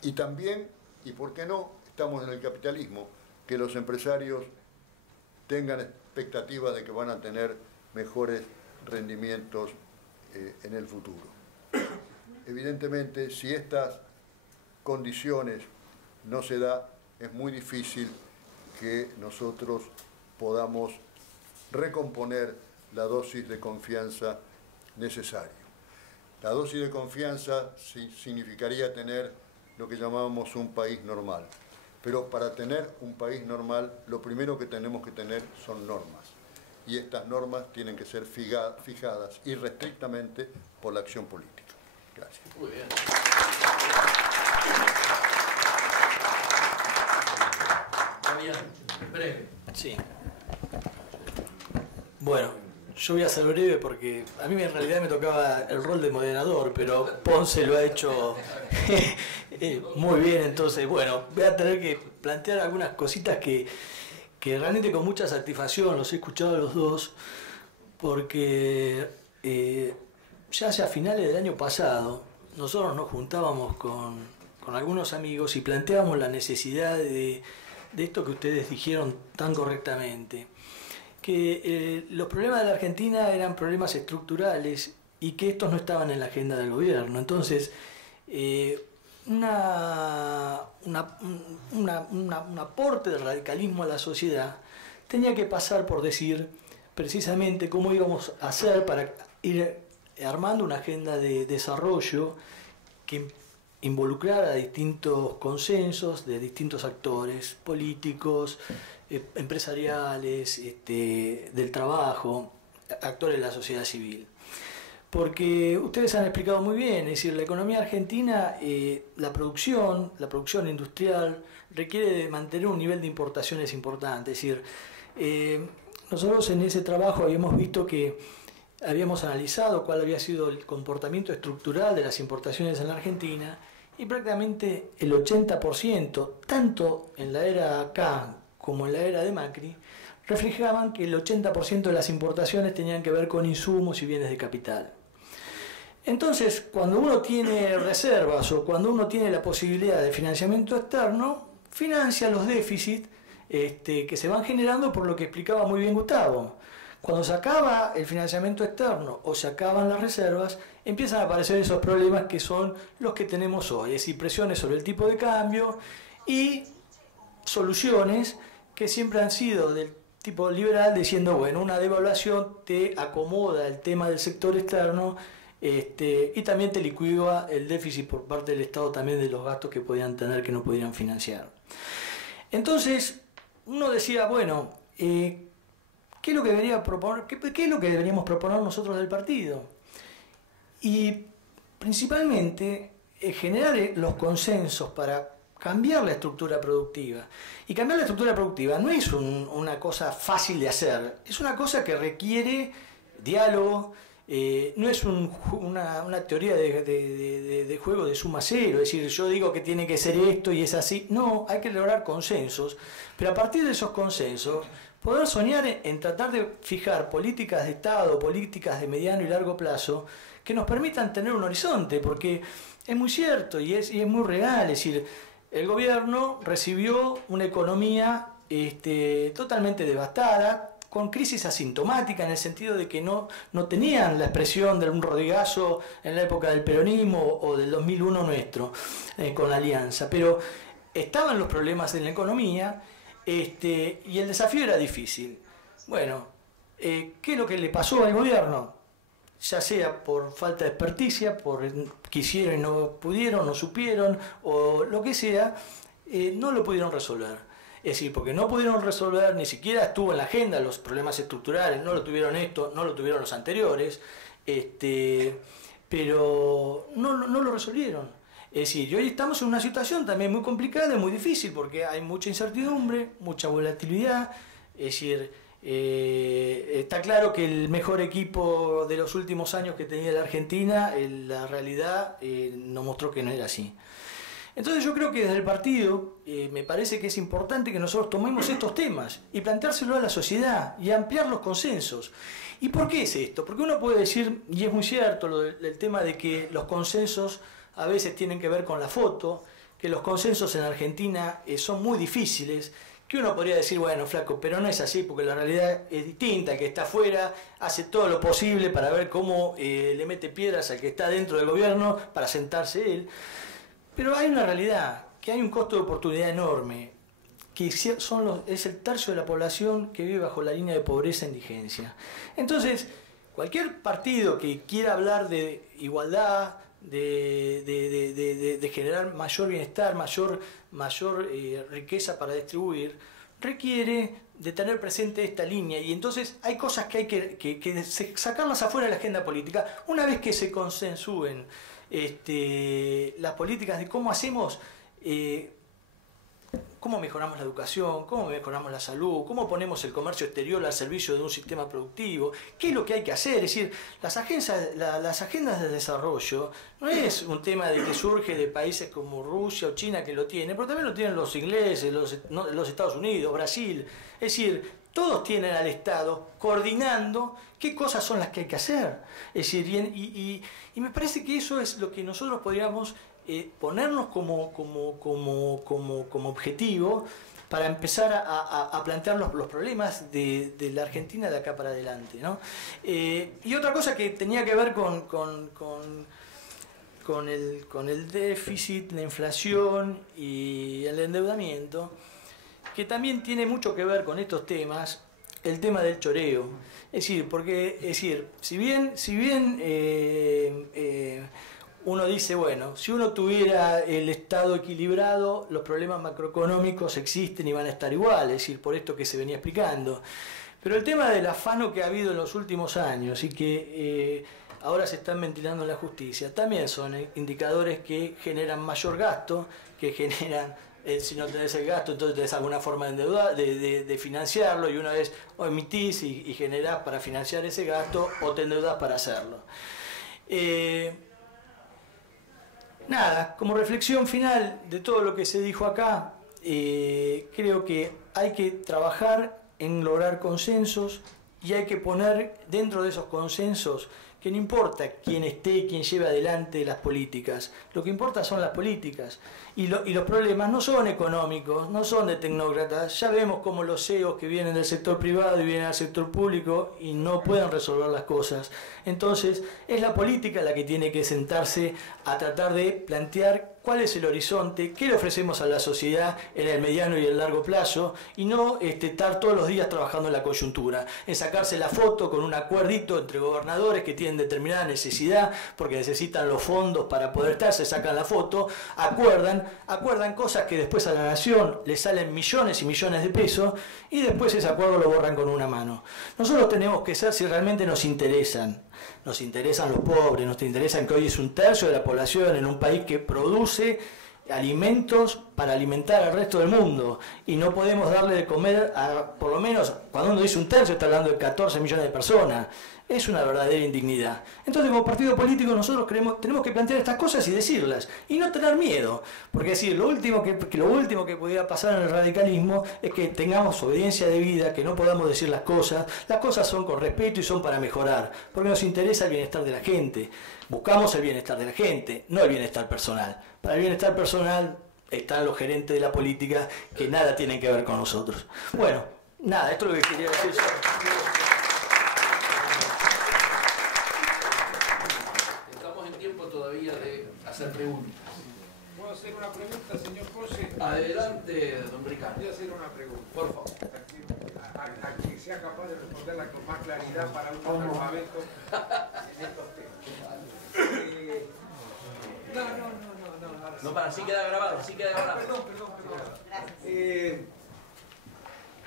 Y también, y por qué no, estamos en el capitalismo, que los empresarios tengan expectativas de que van a tener mejores rendimientos en el futuro. Evidentemente, si estas condiciones no se da, es muy difícil que nosotros podamos recomponer la dosis de confianza necesaria. La dosis de confianza significaría tener lo que llamamos un país normal. Pero para tener un país normal, lo primero que tenemos que tener son normas. Y estas normas tienen que ser fijadas irrestrictamente por la acción política. Gracias. Muy bien. Breve. Sí. Bueno, yo voy a ser breve porque a mí en realidad me tocaba el rol de moderador, pero Ponce lo ha hecho muy bien, entonces bueno, voy a tener que plantear algunas cositas que realmente con mucha satisfacción los he escuchado a los dos, porque ya hacia finales del año pasado nosotros nos juntábamos con algunos amigos y planteábamos la necesidad de esto que ustedes dijeron tan correctamente, que los problemas de la Argentina eran problemas estructurales y que estos no estaban en la agenda del gobierno. Entonces, un aporte del radicalismo a la sociedad tenía que pasar por decir precisamente cómo íbamos a hacer para ir armando una agenda de desarrollo que involucrara a distintos consensos de distintos actores políticos, empresariales, del trabajo, actores de la sociedad civil. Porque ustedes han explicado muy bien, es decir, la economía argentina, la producción industrial requiere de mantener un nivel de importaciones importante. Es decir, nosotros en ese trabajo habíamos visto que habíamos analizado cuál había sido el comportamiento estructural de las importaciones en la Argentina y prácticamente el 80%, tanto en la era K como en la era de Macri, reflejaban que el 80% de las importaciones tenían que ver con insumos y bienes de capital. Entonces, cuando uno tiene reservas o cuando uno tiene la posibilidad de financiamiento externo, financia los déficits que se van generando por lo que explicaba muy bien Gustavo. Cuando se acaba el financiamiento externo o se acaban las reservas, empiezan a aparecer esos problemas que son los que tenemos hoy, es decir, presiones sobre el tipo de cambio y soluciones que siempre han sido del tipo liberal, diciendo, bueno, una devaluación te acomoda el tema del sector externo y también te liquida el déficit por parte del Estado también de los gastos que podían tener que no pudieran financiar. Entonces, uno decía, bueno, ¿qué es lo que debería proponer? ¿Qué es lo que deberíamos proponer nosotros del partido? Y principalmente generar los consensos para cambiar la estructura productiva. Y cambiar la estructura productiva no es una cosa fácil de hacer, es una cosa que requiere diálogo, no es una teoría de juego de suma cero, es decir, yo digo que tiene que ser esto y es así. No, hay que lograr consensos, pero a partir de esos consensos poder soñar en tratar de fijar políticas de Estado, políticas de mediano y largo plazo que nos permitan tener un horizonte, porque es muy cierto y es muy real, es decir, el gobierno recibió una economía totalmente devastada, con crisis asintomática en el sentido de que no tenían la expresión de un Rodigazo en la época del peronismo o del 2001 nuestro, con la alianza, pero estaban los problemas en la economía y el desafío era difícil. Bueno, ¿qué es lo que le pasó al gobierno? Ya sea por falta de experticia, por quisieron y no pudieron, no supieron, o lo que sea, no lo pudieron resolver. Es decir, porque no pudieron resolver, ni siquiera estuvo en la agenda los problemas estructurales, no lo tuvieron estos, no lo tuvieron los anteriores, pero no lo resolvieron. Es decir, y hoy estamos en una situación también muy complicada y muy difícil, porque hay mucha incertidumbre, mucha volatilidad, es decir, está claro que el mejor equipo de los últimos años que tenía la Argentina, la realidad nos mostró que no era así. Entonces yo creo que desde el partido me parece que es importante que nosotros tomemos estos temas y planteárselo a la sociedad y ampliar los consensos. ¿Y por qué es esto? Porque uno puede decir, y es muy cierto el tema de que los consensos a veces tienen que ver con la foto, que los consensos en Argentina son muy difíciles, que uno podría decir, bueno, flaco, pero no es así porque la realidad es distinta, el que está afuera hace todo lo posible para ver cómo le mete piedras al que está dentro del gobierno para sentarse él. Pero hay una realidad, que hay un costo de oportunidad enorme, que es el tercio de la población que vive bajo la línea de pobreza e indigencia. Entonces, cualquier partido que quiera hablar de igualdad, de generar mayor bienestar, mayor riqueza para distribuir, requiere de tener presente esta línea. Y entonces hay cosas que hay que sacarlas afuera de la agenda política. Una vez que se consensúen las políticas de cómo hacemos, cómo mejoramos la educación, cómo mejoramos la salud, cómo ponemos el comercio exterior al servicio de un sistema productivo, qué es lo que hay que hacer. Es decir, las agendas de desarrollo no es un tema de que surge de países como Rusia o China que lo tienen, pero también lo tienen los ingleses, los Estados Unidos, Brasil. Es decir, todos tienen al Estado coordinando qué cosas son las que hay que hacer. Es decir, y me parece que eso es lo que nosotros podríamos ponernos como objetivo para empezar a plantear los problemas de la Argentina de acá para adelante, ¿no? Y otra cosa que tenía que ver con con el déficit, la inflación y el endeudamiento, que también tiene mucho que ver con estos temas, el tema del choreo. Es decir, si bien uno dice, bueno, si uno tuviera el Estado equilibrado, los problemas macroeconómicos existen y van a estar igual, es decir, por esto que se venía explicando. Pero el tema del afano que ha habido en los últimos años y que ahora se están ventilando en la justicia, también son indicadores que generan mayor gasto, que generan, si no tenés el gasto, entonces tenés alguna forma de endeudar, de financiarlo, y una vez o emitís y generás para financiar ese gasto, o te endeudás para hacerlo. Nada, como reflexión final de todo lo que se dijo acá, creo que hay que trabajar en lograr consensos y hay que poner dentro de esos consensos que no importa quién esté, quién lleve adelante las políticas, lo que importa son las políticas y los problemas no son económicos, no son de tecnócratas. Ya vemos cómo los CEOs que vienen del sector privado y vienen al sector público y no pueden resolver las cosas. Entonces es la política la que tiene que sentarse a tratar de plantear cuál es el horizonte, qué le ofrecemos a la sociedad en el mediano y el largo plazo, y no estar todos los días trabajando en la coyuntura, en sacarse la foto con un acuerdito entre gobernadores que tienen determinada necesidad, porque necesitan los fondos para poder estar, se sacan la foto, acuerdan cosas que después a la nación le salen millones y millones de pesos, y después ese acuerdo lo borran con una mano. Nosotros tenemos que ser, si realmente nos interesan los pobres, nos interesan que hoy es 1/3 de la población en un país que produce alimentos para alimentar al resto del mundo, y no podemos darle de comer a, por lo menos, cuando uno dice 1/3 está hablando de 14 millones de personas. Es una verdadera indignidad. Entonces, como partido político, nosotros tenemos que plantear estas cosas y decirlas, y no tener miedo, porque decir, lo último que pudiera pasar en el radicalismo es que tengamos obediencia debida, que no podamos decir las cosas son con respeto y son para mejorar, porque nos interesa el bienestar de la gente, buscamos el bienestar de la gente, no el bienestar personal. Para el bienestar personal están los gerentes de la política que nada tienen que ver con nosotros. Bueno, nada, esto es lo que quería decir yo. Hacer preguntas. ¿Puedo hacer una pregunta, señor José? Adelante, don Ricardo. Voy a hacer una pregunta. Por favor. A quien sea capaz de responderla con más claridad para un analfabeto en estos temas. No. No, para, sí queda grabado, sí queda grabado. Perdón.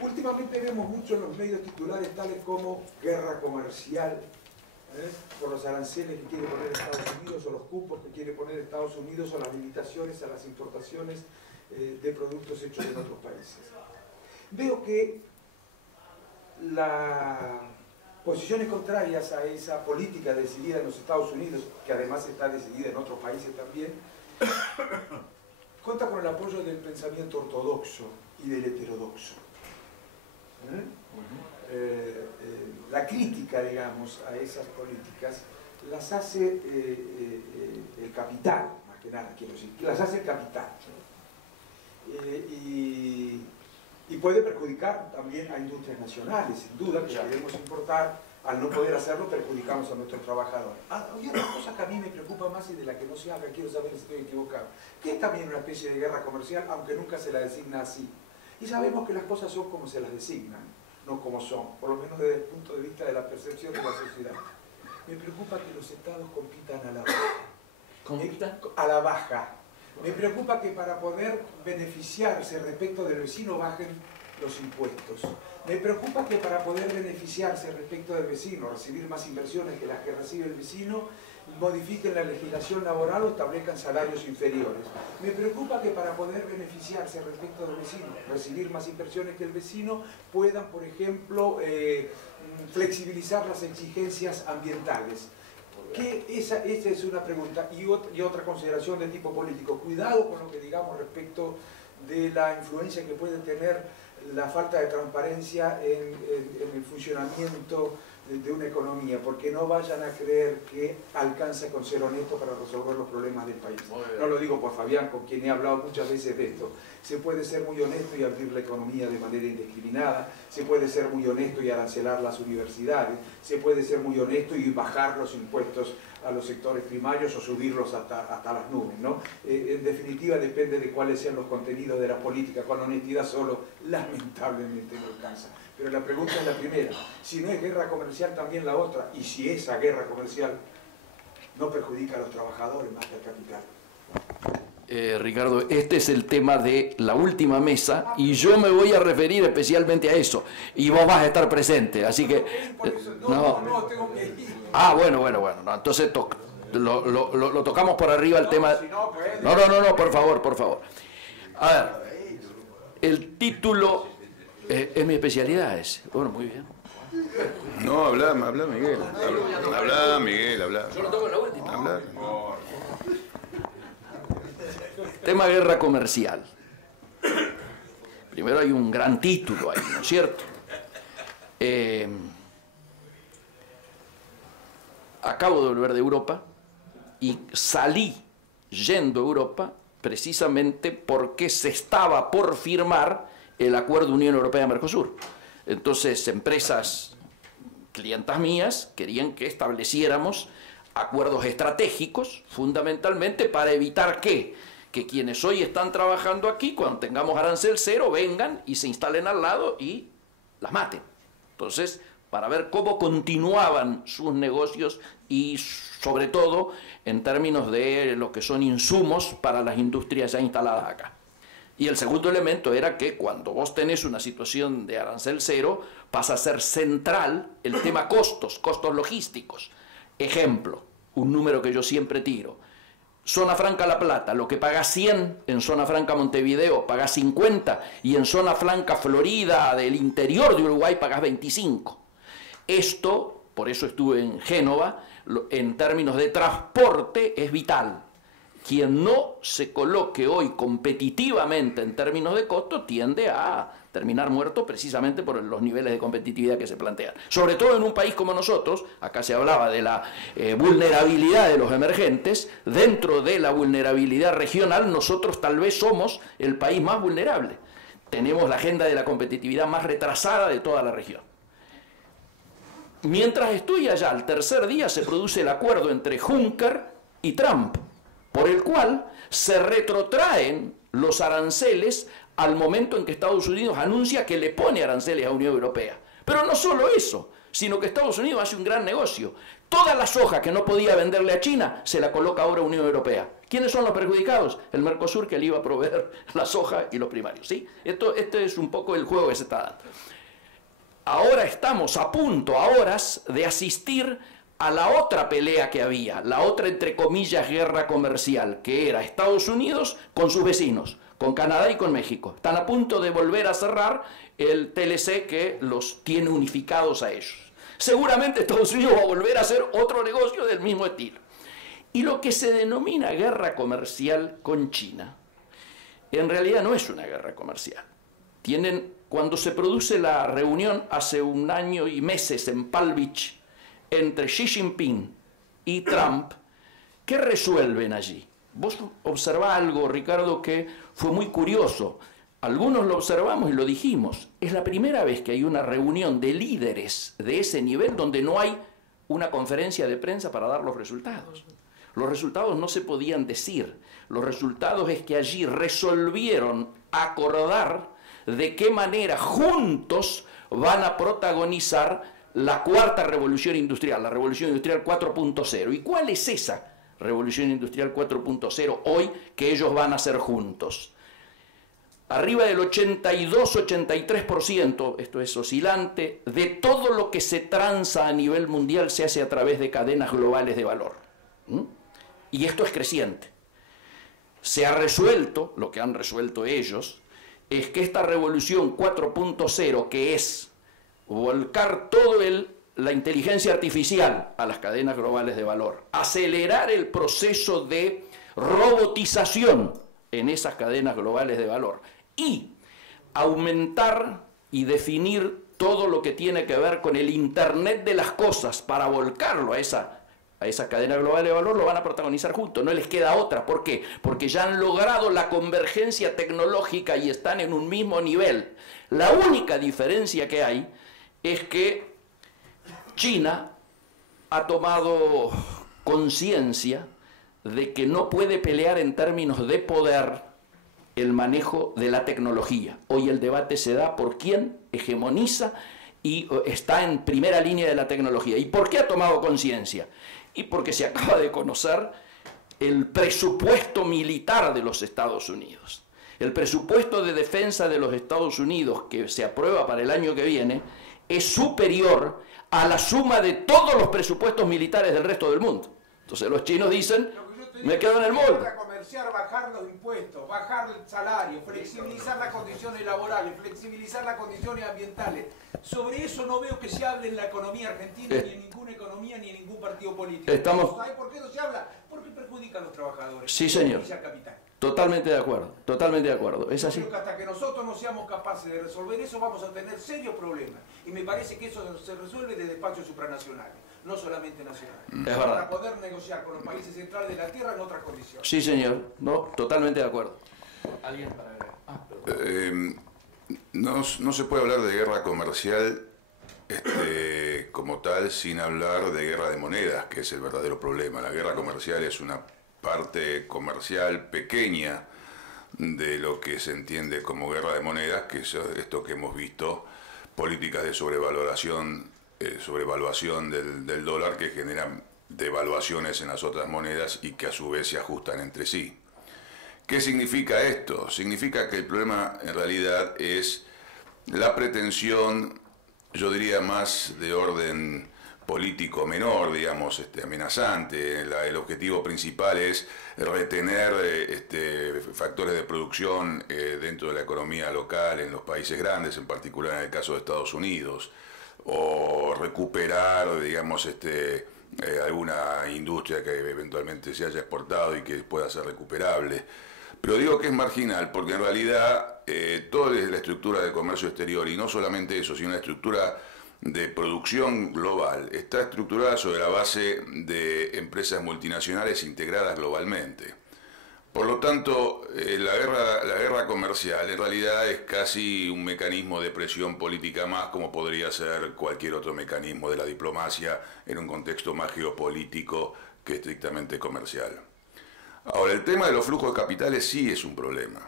Últimamente vemos mucho en los medios titulares tales como guerra comercial, por los aranceles que quiere poner Estados Unidos, o los cupos que quiere poner Estados Unidos, o las limitaciones a las importaciones de productos hechos en otros países. Veo que las posiciones contrarias a esa política decidida en los Estados Unidos, que además está decidida en otros países también, cuenta con el apoyo del pensamiento ortodoxo y del heterodoxo. La crítica, digamos, a esas políticas las hace el capital, más que nada, quiero decir, las hace el capital. Y puede perjudicar también a industrias nacionales, sin duda, que queremos importar, al no poder hacerlo perjudicamos a nuestros trabajadores. Hay otra cosa que a mí me preocupa más y de la que no se habla, quiero saber si estoy equivocado, que es también una especie de guerra comercial, aunque nunca se la designa así. Y sabemos que las cosas son como se las designan, no como son, por lo menos desde el punto de vista de la percepción de la sociedad. Me preocupa que los estados compitan a la baja. ¿Compitan? A la baja. Me preocupa que para poder beneficiarse respecto del vecino bajen los impuestos. Me preocupa que para poder beneficiarse respecto del vecino, recibir más inversiones que las que recibe el vecino, modifiquen la legislación laboral o establezcan salarios inferiores. Me preocupa que para poder beneficiarse respecto del vecino, recibir más inversiones que el vecino, puedan, por ejemplo, flexibilizar las exigencias ambientales. Esa es una pregunta. Y otra consideración de tipo político. Cuidado con lo que digamos respecto de la influencia que puede tener la falta de transparencia en el funcionamiento de una economía, porque no vayan a creer que alcanza con ser honesto para resolver los problemas del país. No lo digo por Fabián, con quien he hablado muchas veces de esto. Se puede ser muy honesto y abrir la economía de manera indiscriminada, se puede ser muy honesto y arancelar las universidades, se puede ser muy honesto y bajar los impuestos a los sectores primarios o subirlos hasta las nubes, ¿no? En definitiva, depende de cuáles sean los contenidos de la política. Con honestidad solo, lamentablemente, no alcanza. Pero la pregunta es la primera. Si no es guerra comercial, también la otra. Y si esa guerra comercial no perjudica a los trabajadores más que al capital. Ricardo, este es el tema de la última mesa y yo me voy a referir especialmente a eso. Y vos vas a estar presente, así que... No, tengo que ir. Ah, bueno. No, entonces lo tocamos por arriba el tema... No, por favor. A ver, el título es mi especialidad ese. Bueno, muy bien. No, habla Miguel. Habla Miguel. Yo lo toco en la última. Habla. Tema guerra comercial. Primero hay un gran título ahí, ¿no es cierto? Acabo de volver de Europa y salí yendo a Europa precisamente porque se estaba por firmar el acuerdo Unión Europea-Mercosur. Entonces, empresas, clientas mías, querían que estableciéramos acuerdos estratégicos, fundamentalmente para evitar que quienes hoy están trabajando aquí, cuando tengamos arancel cero, vengan y se instalen al lado y las maten. Entonces, para ver cómo continuaban sus negocios y, sobre todo, en términos de lo que son insumos para las industrias ya instaladas acá. Y el segundo elemento era que cuando vos tenés una situación de arancel cero, pasa a ser central el tema costos logísticos. Ejemplo, un número que yo siempre tiro. Zona Franca La Plata, lo que paga 100 en Zona Franca Montevideo, paga 50, y en Zona Franca Florida del interior de Uruguay pagas 25. Esto, por eso estuve en Génova, en términos de transporte es vital. Quien no se coloque hoy competitivamente en términos de costo tiende a terminar muerto precisamente por los niveles de competitividad que se plantean. Sobre todo en un país como nosotros, acá se hablaba de la vulnerabilidad de los emergentes, dentro de la vulnerabilidad regional nosotros tal vez somos el país más vulnerable. Tenemos la agenda de la competitividad más retrasada de toda la región. Mientras estoy allá, al tercer día se produce el acuerdo entre Juncker y Trump, por el cual se retrotraen los aranceles al momento en que Estados Unidos anuncia que le pone aranceles a Unión Europea. Pero no solo eso, sino que Estados Unidos hace un gran negocio. Toda la soja que no podía venderle a China se la coloca ahora a Unión Europea. ¿Quiénes son los perjudicados? El Mercosur, que le iba a proveer la soja y los primarios. ¿Sí? Este es un poco el juego que se está dando. Ahora estamos a punto, a horas, de asistir a la otra pelea que había, la otra, entre comillas, guerra comercial, que era Estados Unidos con sus vecinos, con Canadá y con México. Están a punto de volver a cerrar el TLC que los tiene unificados a ellos. Seguramente Estados Unidos va a volver a hacer otro negocio del mismo estilo. Y lo que se denomina guerra comercial con China, en realidad no es una guerra comercial. Cuando se produce la reunión hace un año y meses en Palm Beach entre Xi Jinping y Trump, ¿qué resuelven allí? Vos observás algo, Ricardo, que fue muy curioso. Algunos lo observamos y lo dijimos. Es la primera vez que hay una reunión de líderes de ese nivel donde no hay una conferencia de prensa para dar los resultados. Los resultados no se podían decir. Los resultados es que allí resolvieron acordar de qué manera juntos van a protagonizar la cuarta revolución industrial, la revolución industrial 4.0. ¿Y cuál es esa revolución industrial 4.0 hoy que ellos van a hacer juntos? Arriba del 82-83%, esto es oscilante, de todo lo que se transa a nivel mundial se hace a través de cadenas globales de valor. Y esto es creciente. Se ha resuelto, lo que han resuelto ellos, es que esta revolución 4.0, que es volcar toda la inteligencia artificial a las cadenas globales de valor, acelerar el proceso de robotización en esas cadenas globales de valor y aumentar y definir todo lo que tiene que ver con el Internet de las cosas para volcarlo a esa cadena global de valor, lo van a protagonizar juntos, no les queda otra. ¿Por qué? Porque ya han logrado la convergencia tecnológica y están en un mismo nivel. La única diferencia que hay es que China ha tomado conciencia de que no puede pelear en términos de poder el manejo de la tecnología. Hoy el debate se da por quién hegemoniza y está en primera línea de la tecnología. ¿Y por qué ha tomado conciencia? Y porque se acaba de conocer el presupuesto militar de los Estados Unidos. El presupuesto de defensa de los Estados Unidos que se aprueba para el año que viene es superior a la suma de todos los presupuestos militares del resto del mundo. Entonces los chinos dicen, me quedo en el molde. Comerciar, bajar los impuestos, bajar el salario, flexibilizar las condiciones laborales, flexibilizar las condiciones ambientales. Sobre eso no veo que se hable en la economía argentina, ni en ninguna economía, ni en ningún partido político. ¿Sabes por qué no se habla? Porque perjudica a los trabajadores. Sí, señor. Totalmente de acuerdo, totalmente de acuerdo. Es así. Creo que hasta que nosotros no seamos capaces de resolver eso, vamos a tener serios problemas. Y me parece que eso se resuelve de despachos supranacionales, no solamente nacionales. Es verdad. Para poder negociar con los países centrales de la Tierra en otras condiciones. Sí, señor. No, totalmente de acuerdo. ¿Alguien para agregar? No se puede hablar de guerra comercial como tal sin hablar de guerra de monedas, que es el verdadero problema. La guerra comercial es una parte comercial pequeña de lo que se entiende como guerra de monedas, que es esto que hemos visto, políticas de sobrevaluación del dólar que generan devaluaciones en las otras monedas y que a su vez se ajustan entre sí. ¿Qué significa esto? Significa que el problema en realidad es la pretensión, yo diría más de orden político menor, digamos, amenazante. El objetivo principal es retener factores de producción dentro de la economía local en los países grandes, en particular en el caso de Estados Unidos, o recuperar, digamos, alguna industria que eventualmente se haya exportado y que pueda ser recuperable. Pero digo que es marginal porque en realidad toda la estructura del comercio exterior, y no solamente eso, sino la estructura de producción global, está estructurada sobre la base de empresas multinacionales integradas globalmente. Por lo tanto, la guerra comercial en realidad es casi un mecanismo de presión política más, como podría ser cualquier otro mecanismo de la diplomacia en un contexto más geopolítico que estrictamente comercial. Ahora, el tema de los flujos de capitales sí es un problema,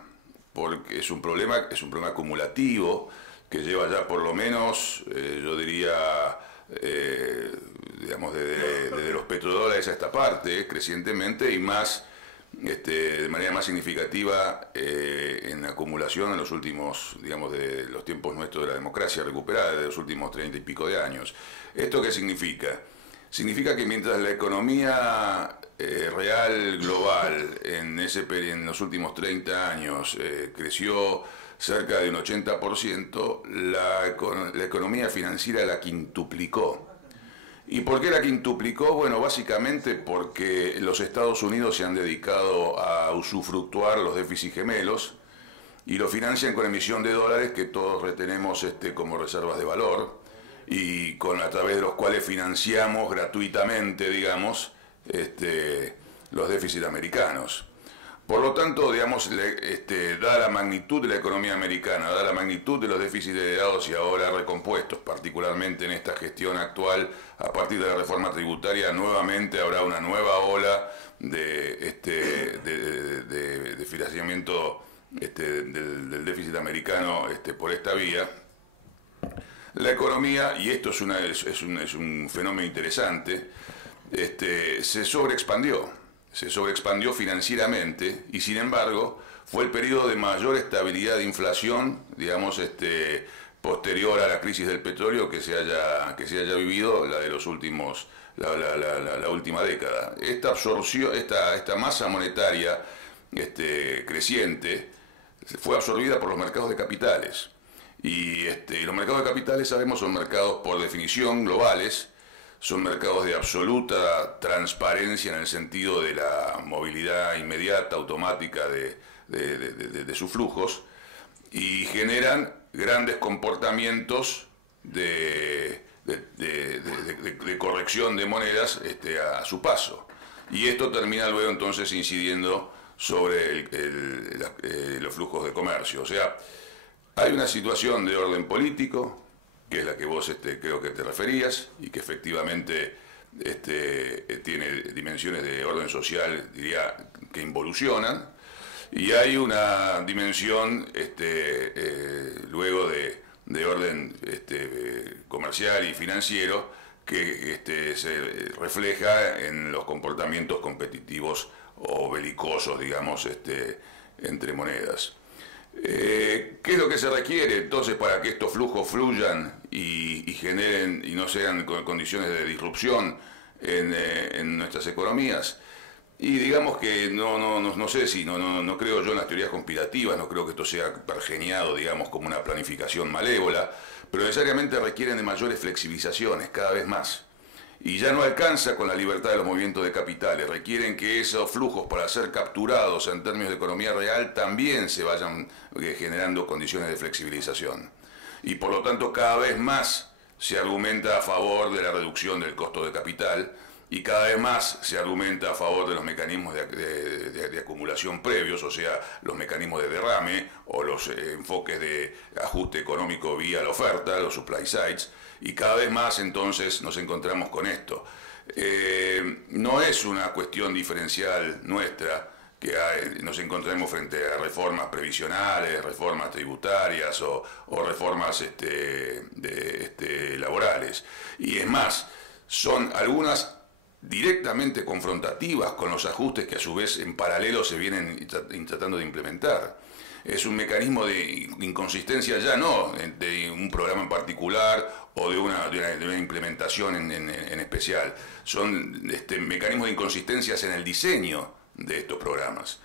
porque es un problema acumulativo que lleva ya por lo menos, yo diría, digamos, desde los petrodólares a esta parte, crecientemente, y más, de manera más significativa en acumulación en los últimos, digamos, de los tiempos nuestros de la democracia recuperada, de los últimos 30 y pico de años. ¿Esto qué significa? Significa que mientras la economía real global en los últimos 30 años creció cerca de un 80%, la economía financiera la quintuplicó. ¿Y por qué la quintuplicó? Bueno, básicamente porque los Estados Unidos se han dedicado a usufructuar los déficits gemelos y lo financian con emisión de dólares que todos retenemos como reservas de valor y a través de los cuales financiamos gratuitamente, digamos, los déficits americanos. Por lo tanto, digamos, dada la magnitud de la economía americana, dada la magnitud de los déficits heredados y ahora recompuestos, particularmente en esta gestión actual, a partir de la reforma tributaria, nuevamente habrá una nueva ola de financiamiento del déficit americano por esta vía. La economía, y esto es un fenómeno interesante, se sobreexpandió financieramente y sin embargo fue el periodo de mayor estabilidad de inflación, digamos, posterior a la crisis del petróleo que se haya vivido, la de los últimos, la última década. Esta absorción, esta masa monetaria creciente fue absorbida por los mercados de capitales. Y los mercados de capitales, sabemos, son mercados por definición globales, son mercados de absoluta transparencia en el sentido de la movilidad inmediata, automática de sus flujos, y generan grandes comportamientos de corrección de monedas a su paso. Y esto termina luego entonces incidiendo sobre los flujos de comercio. O sea, hay una situación de orden político, que es la que vos creo que te referías, y que efectivamente tiene dimensiones de orden social, diría, que involucionan, y hay una dimensión luego de orden comercial y financiero que se refleja en los comportamientos competitivos o belicosos, digamos, entre monedas. ¿Qué es lo que se requiere entonces para que estos flujos fluyan y generen y no sean condiciones de disrupción en nuestras economías? Y digamos que no sé si, no creo yo en las teorías conspirativas, no creo que esto sea pergeñado, digamos, como una planificación malévola, pero necesariamente requieren de mayores flexibilizaciones, cada vez más. Y ya no alcanza con la libertad de los movimientos de capitales, requieren que esos flujos para ser capturados en términos de economía real también se vayan generando condiciones de flexibilización. Y por lo tanto cada vez más se argumenta a favor de la reducción del costo de capital, y cada vez más se argumenta a favor de los mecanismos de acumulación previos, o sea, los mecanismos de derrame o los enfoques de ajuste económico vía la oferta, los supply sides, y cada vez más entonces nos encontramos con esto. No es una cuestión diferencial nuestra que nos encontremos frente a reformas previsionales, reformas tributarias o reformas laborales. Y es más, son algunas directamente confrontativas con los ajustes que a su vez en paralelo se vienen tratando de implementar. Es un mecanismo de inconsistencia ya no de un programa en particular o de una implementación en especial. Son mecanismos de inconsistencias en el diseño de estos programas.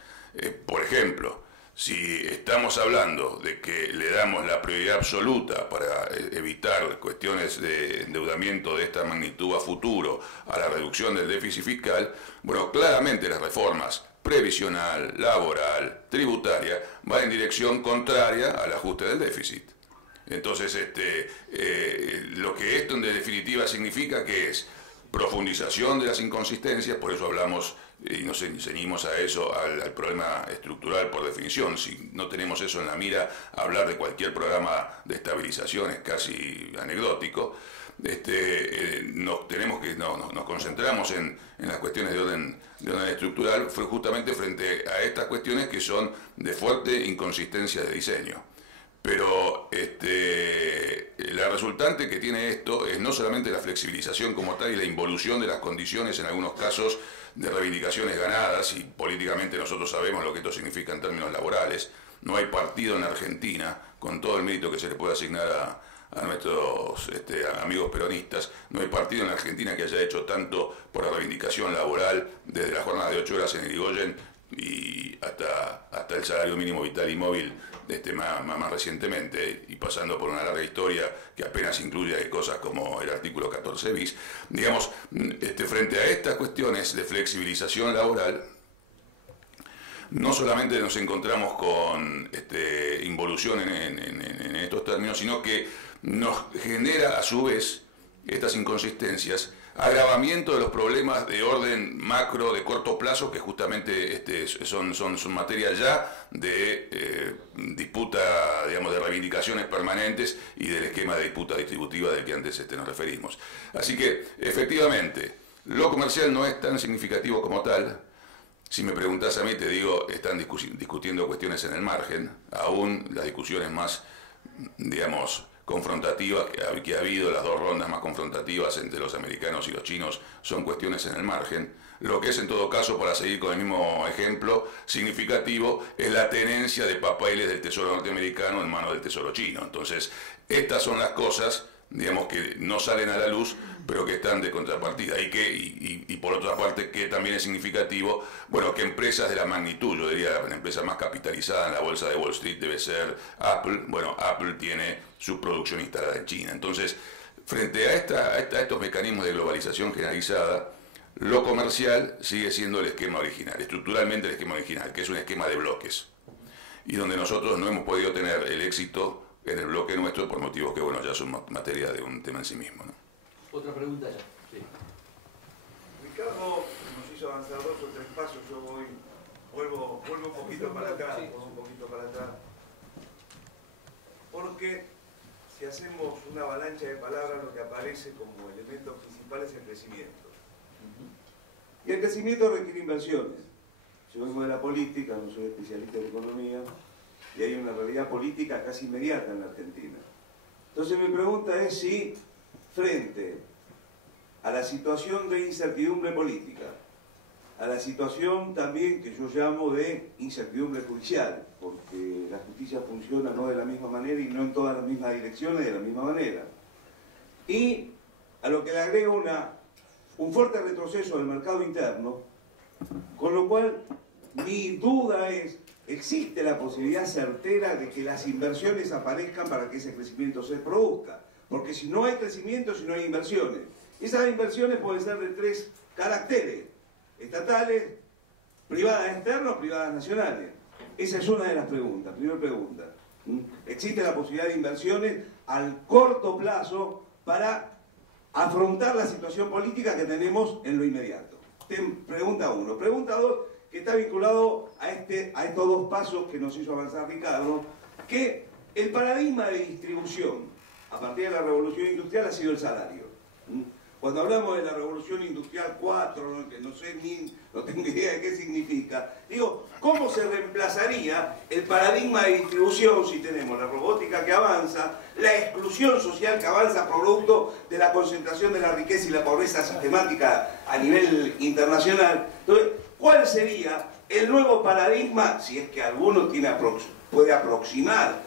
Por ejemplo, si estamos hablando de que le damos la prioridad absoluta para evitar cuestiones de endeudamiento de esta magnitud a futuro a la reducción del déficit fiscal, bueno, claramente las reformas previsional, laboral, tributaria, va en dirección contraria al ajuste del déficit. Entonces, lo que esto en definitiva significa que es profundización de las inconsistencias, por eso hablamos y nos ceñimos a eso, al problema estructural por definición. Si no tenemos eso en la mira, hablar de cualquier programa de estabilización es casi anecdótico. Nos concentramos en las cuestiones de orden estructural, fue justamente frente a estas cuestiones que son de fuerte inconsistencia de diseño. Pero la resultante que tiene esto es no solamente la flexibilización como tal y la involución de las condiciones en algunos casos de reivindicaciones ganadas, y políticamente nosotros sabemos lo que esto significa en términos laborales. No hay partido en Argentina, con todo el mérito que se le puede asignar a nuestros amigos peronistas, no hay partido en Argentina que haya hecho tanto por la reivindicación laboral, desde la jornada de 8 horas en Irigoyen y hasta el salario mínimo vital y móvil más recientemente, y pasando por una larga historia que apenas incluye cosas como el artículo 14 bis. Digamos, frente a estas cuestiones de flexibilización laboral, no solamente nos encontramos con involución en estos términos, sino que nos genera a su vez estas inconsistencias, agravamiento de los problemas de orden macro de corto plazo, que justamente son materia ya de disputa, digamos, de reivindicaciones permanentes y del esquema de disputa distributiva del que antes nos referimos. Así que, efectivamente, lo comercial no es tan significativo como tal. Si me preguntás a mí, te digo, están discutiendo cuestiones en el margen, aún las discusiones más, digamos, confrontativas que ha habido, las dos rondas más confrontativas entre los americanos y los chinos, son cuestiones en el margen. Lo que es, en todo caso, para seguir con el mismo ejemplo significativo, es la tenencia de papeles del Tesoro norteamericano en manos del Tesoro chino. Entonces, estas son las cosas, digamos, que no salen a la luz, pero que están de contrapartida. Y por otra parte, que también es significativo, bueno, que empresas de la magnitud, yo diría la empresa más capitalizada en la bolsa de Wall Street debe ser Apple. Bueno, Apple tiene su producción instalada en China. Entonces, frente a estos mecanismos de globalización generalizada, lo comercial sigue siendo el esquema original, estructuralmente el esquema original, que es un esquema de bloques, y donde nosotros no hemos podido tener el éxito en el bloque nuestro por motivos que, bueno, ya son materia de un tema en sí mismo, ¿no? Otra pregunta ya. Sí. Ricardo nos hizo avanzar 2 o 3 pasos, yo vuelvo un poquito para atrás, porque si hacemos una avalancha de palabras, lo que aparece como elemento principal es el crecimiento. Y el crecimiento requiere inversiones. Yo vengo de la política, no soy especialista en economía, y hay una realidad política casi inmediata en la Argentina. Entonces mi pregunta es si, frente a la situación de incertidumbre política, a la situación también que yo llamo de incertidumbre judicial, porque la justicia funciona no de la misma manera y no en todas las mismas direcciones de la misma manera, y a lo que le agrego un fuerte retroceso del mercado interno, con lo cual mi duda es, ¿existe la posibilidad certera de que las inversiones aparezcan para que ese crecimiento se produzca? Porque si no hay crecimiento, si no hay inversiones, esas inversiones pueden ser de 3 caracteres: estatales, privadas externas, privadas nacionales. Esa es una de las preguntas. Primera pregunta: ¿existe la posibilidad de inversiones al corto plazo para afrontar la situación política que tenemos en lo inmediato? Pregunta 1. Pregunta 2, que está vinculado a estos 2 pasos que nos hizo avanzar Ricardo, que el paradigma de distribución a partir de la revolución industrial ha sido el salario. Cuando hablamos de la revolución industrial 4, que no tengo idea de qué significa, digo, ¿cómo se reemplazaría el paradigma de distribución si tenemos la robótica que avanza, la exclusión social que avanza producto de la concentración de la riqueza y la pobreza sistemática a nivel internacional? Entonces, ¿cuál sería el nuevo paradigma, si es que alguno puede aproximar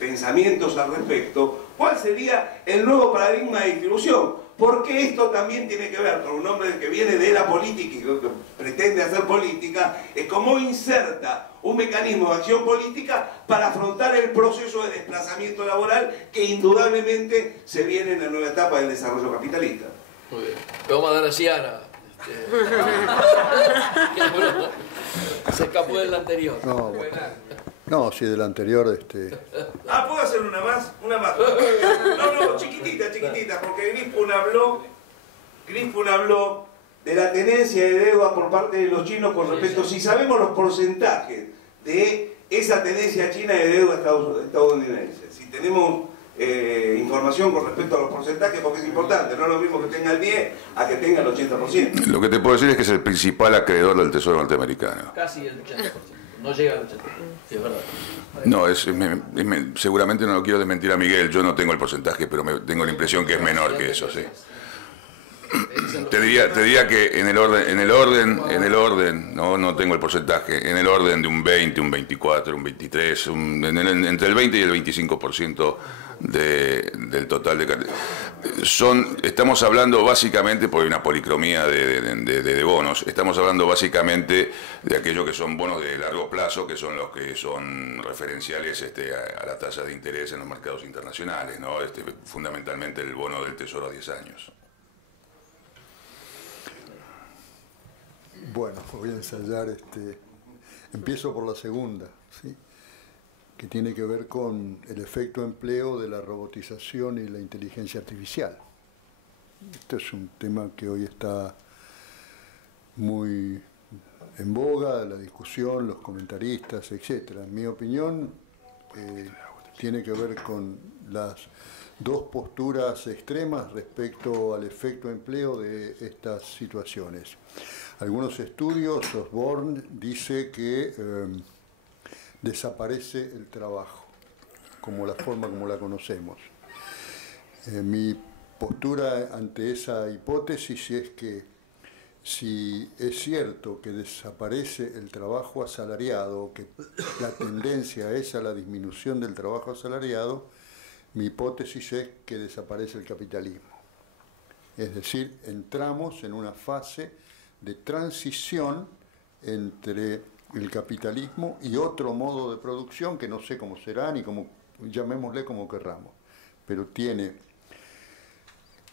pensamientos al respecto? ¿Cuál sería el nuevo paradigma de distribución? Porque esto también tiene que ver con un hombre que viene de la política y que pretende hacer política, es cómo inserta un mecanismo de acción política para afrontar el proceso de desplazamiento laboral que indudablemente se viene en la nueva etapa del desarrollo capitalista. Muy bien. Le vamos a dar a Ciara. Se escapó del anterior. No, sí, del anterior. ¿Puedo hacer una más? Una más. No, chiquitita, porque Griffun habló de la tenencia de deuda por parte de los chinos con respecto, si sabemos los porcentajes de esa tenencia china de deuda estadounidense, si tenemos información con respecto a los porcentajes, porque es importante, no es lo mismo que tenga el 10 a que tenga el 80%. Lo que te puedo decir es que es el principal acreedor del Tesoro norteamericano. Casi el 80%. No llega al 80%. Sí, es verdad. No, seguramente no lo quiero desmentir a Miguel, yo no tengo el porcentaje, pero tengo la impresión que es menor que eso, sí. Te diría que en el orden, no tengo el porcentaje, en el orden de un 20, un 24, un 23, entre el 20 y el 25% del total de... Estamos hablando básicamente, porque hay una policromía de bonos, estamos hablando básicamente de aquellos que son bonos de largo plazo, que son los que son referenciales a la tasa de interés en los mercados internacionales, ¿no? Fundamentalmente el bono del Tesoro a 10 años. Bueno, voy a ensayar, empiezo por la segunda, ¿sí? Que tiene que ver con el efecto empleo de la robotización y la inteligencia artificial. Este es un tema que hoy está muy en boga, la discusión, los comentaristas, etc. En mi opinión, tiene que ver con las 2 posturas extremas respecto al efecto empleo de estas situaciones. Algunos estudios, Osborne dice que desaparece el trabajo, como la forma como la conocemos. Mi postura ante esa hipótesis es que si es cierto que desaparece el trabajo asalariado, que la tendencia es a la disminución del trabajo asalariado, mi hipótesis es que desaparece el capitalismo. Es decir, entramos en una fase de transición entre el capitalismo y otro modo de producción que no sé cómo será ni cómo, llamémosle como querramos, pero tiene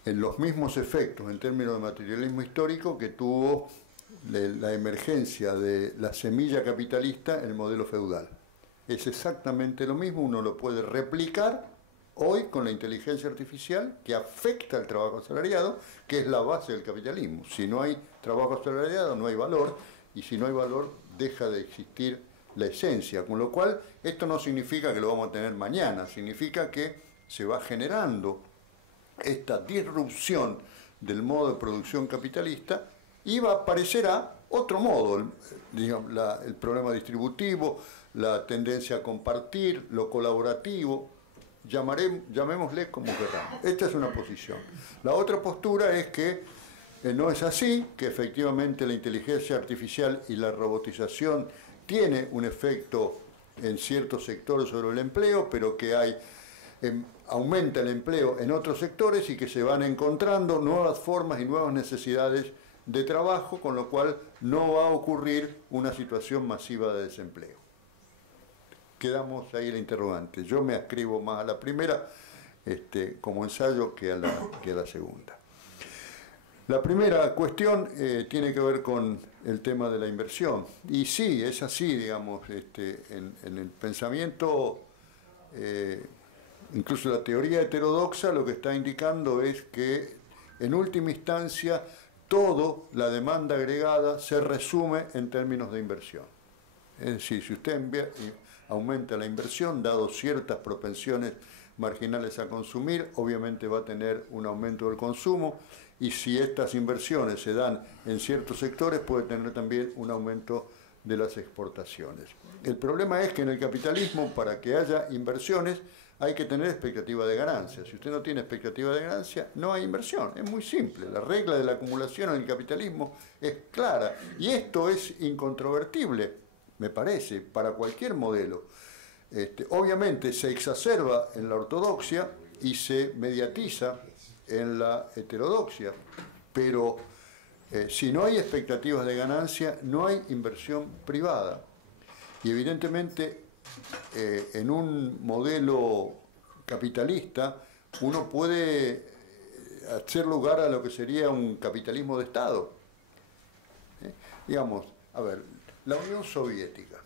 en los mismos efectos en términos de materialismo histórico que tuvo la emergencia de la semilla capitalista en el modelo feudal. es exactamente lo mismo, uno lo puede replicar hoy con la inteligencia artificial que afecta al trabajo asalariado, que es la base del capitalismo. Si no hay trabajo asalariado, no hay valor, y si no hay valor, deja de existir la esencia. Con lo cual, esto no significa que lo vamos a tener mañana, significa que se va generando esta disrupción del modo de producción capitalista y aparecerá otro modo, digamos, el problema distributivo, la tendencia a compartir, lo colaborativo, llamémosle como queramos. Esta es una posición. La otra postura es que no es así, que efectivamente la inteligencia artificial y la robotización tiene un efecto en ciertos sectores sobre el empleo, pero que aumenta el empleo en otros sectores y que se van encontrando nuevas formas y nuevas necesidades de trabajo, con lo cual no va a ocurrir una situación masiva de desempleo. Quedamos ahí la interrogante. Yo me adscribo más a la primera como ensayo que a la segunda. La primera cuestión tiene que ver con el tema de la inversión. Y sí, es así, digamos, en el pensamiento, incluso la teoría heterodoxa, lo que está indicando es que en última instancia toda la demanda agregada se resume en términos de inversión. Es decir, si usted aumenta la inversión, dado ciertas propensiones marginales a consumir, obviamente va a tener un aumento del consumo, y si estas inversiones se dan en ciertos sectores, puede tener también un aumento de las exportaciones. El problema es que en el capitalismo, para que haya inversiones, hay que tener expectativa de ganancia. Si usted no tiene expectativa de ganancia, no hay inversión. Es muy simple. La regla de la acumulación en el capitalismo es clara. Y esto es incontrovertible, me parece, para cualquier modelo. Obviamente se exacerba en la ortodoxia y se mediatiza en la heterodoxia. Pero si no hay expectativas de ganancia, no hay inversión privada. Y evidentemente, en un modelo capitalista, uno puede hacer lugar a lo que sería un capitalismo de Estado. Digamos, a ver, la Unión Soviética.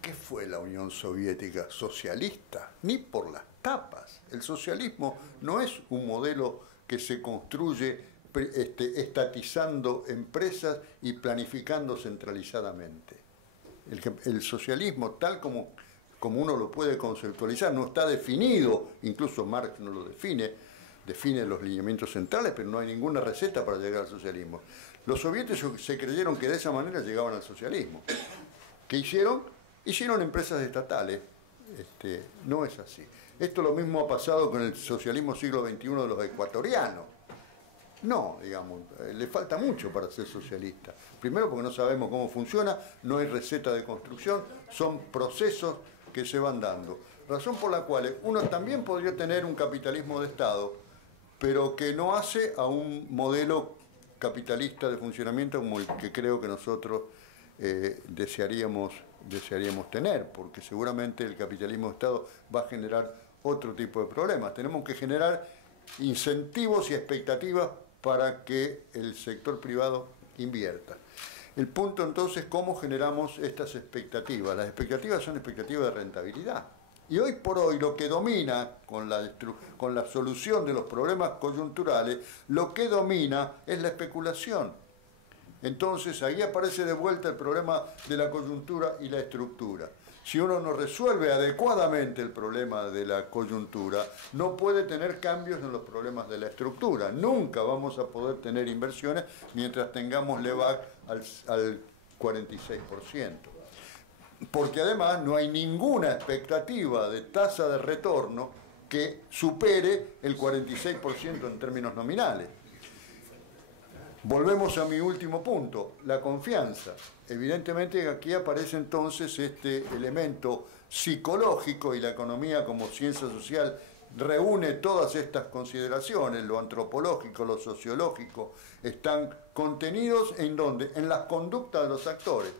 ¿Qué fue la Unión Soviética? Socialista, ni por las tapas. El socialismo no es un modelo que se construye estatizando empresas y planificando centralizadamente. El socialismo, tal como uno lo puede conceptualizar, no está definido, incluso Marx no lo define los lineamientos centrales, pero no hay ninguna receta para llegar al socialismo. Los soviéticos se creyeron que de esa manera llegaban al socialismo. ¿Qué hicieron? Hicieron empresas estatales. No es así. Esto lo mismo ha pasado con el socialismo siglo XXI de los ecuatorianos. No, digamos, le falta mucho para ser socialista. Primero porque no sabemos cómo funciona, no hay receta de construcción, son procesos que se van dando. Razón por la cual uno también podría tener un capitalismo de Estado, pero que no hace a un modelo capitalista de funcionamiento como el que creo que nosotros desearíamos tener, porque seguramente el capitalismo de Estado va a generar otro tipo de problemas. Tenemos que generar incentivos y expectativas para que el sector privado invierta. El punto entonces, ¿cómo generamos estas expectativas? Las expectativas son expectativas de rentabilidad. Y hoy por hoy lo que domina con la solución de los problemas coyunturales, lo que domina es la especulación. Entonces ahí aparece de vuelta el problema de la coyuntura y la estructura. Si uno no resuelve adecuadamente el problema de la coyuntura, no puede tener cambios en los problemas de la estructura. Nunca vamos a poder tener inversiones mientras tengamos LEVAC al 46%. Porque además no hay ninguna expectativa de tasa de retorno que supere el 46% en términos nominales. Volvemos a mi último punto, la confianza. Evidentemente aquí aparece entonces este elemento psicológico, y la economía como ciencia social reúne todas estas consideraciones, lo antropológico, lo sociológico, están contenidos ¿en dónde? En las conductas de los actores.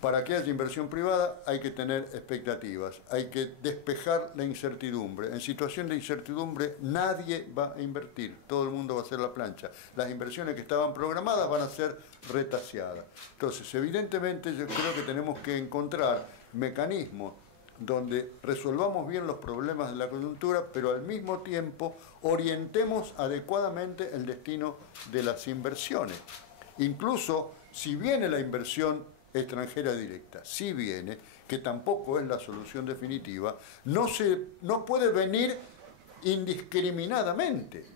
Para que haya inversión privada hay que tener expectativas, hay que despejar la incertidumbre. En situación de incertidumbre nadie va a invertir, todo el mundo va a hacer la plancha. Las inversiones que estaban programadas van a ser retaseadas. Entonces, evidentemente yo creo que tenemos que encontrar mecanismos donde resolvamos bien los problemas de la coyuntura, pero al mismo tiempo orientemos adecuadamente el destino de las inversiones. Incluso si viene la inversión extranjera directa, si viene, que tampoco es la solución definitiva, no puede venir indiscriminadamente.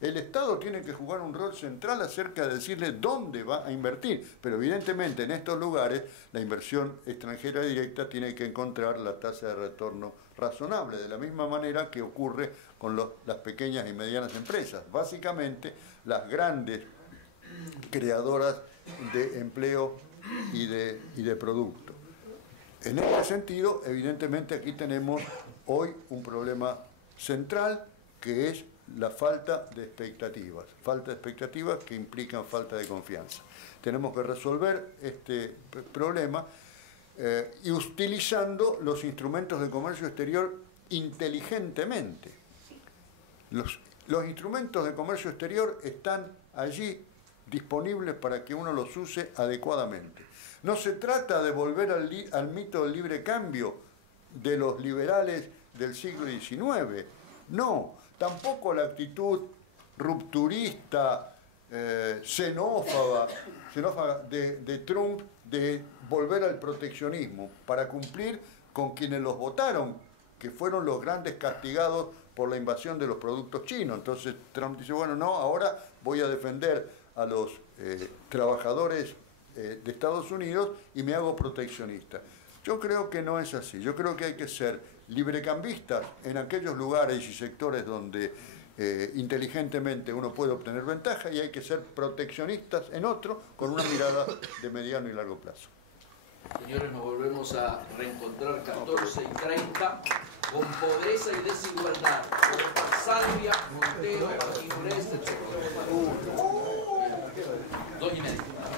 El Estado tiene que jugar un rol central acerca de decirle dónde va a invertir, pero evidentemente en estos lugares la inversión extranjera directa tiene que encontrar la tasa de retorno razonable, de la misma manera que ocurre con las pequeñas y medianas empresas, básicamente las grandes creadoras de empleo y de producto. En este sentido, evidentemente aquí tenemos hoy un problema central que es la falta de expectativas que implican falta de confianza. Tenemos que resolver este problema y utilizando los instrumentos de comercio exterior inteligentemente. Los instrumentos de comercio exterior están allí disponibles para que uno los use adecuadamente. No se trata de volver al mito del libre cambio de los liberales del siglo XIX, no. Tampoco la actitud rupturista, xenófoba de Trump de volver al proteccionismo para cumplir con quienes los votaron, que fueron los grandes castigados por la invasión de los productos chinos. Entonces Trump dice, bueno, no, ahora voy a defender a los trabajadores de Estados Unidos y me hago proteccionista. Yo creo que no es así. Yo creo que hay que ser librecambistas en aquellos lugares y sectores donde inteligentemente uno puede obtener ventaja, y hay que ser proteccionistas en otro con una mirada de mediano y largo plazo. Señores, nos volvemos a reencontrar 14:30 con Pobreza y Desigualdad. Salvia, Montero, Inglés, etc. 2:30.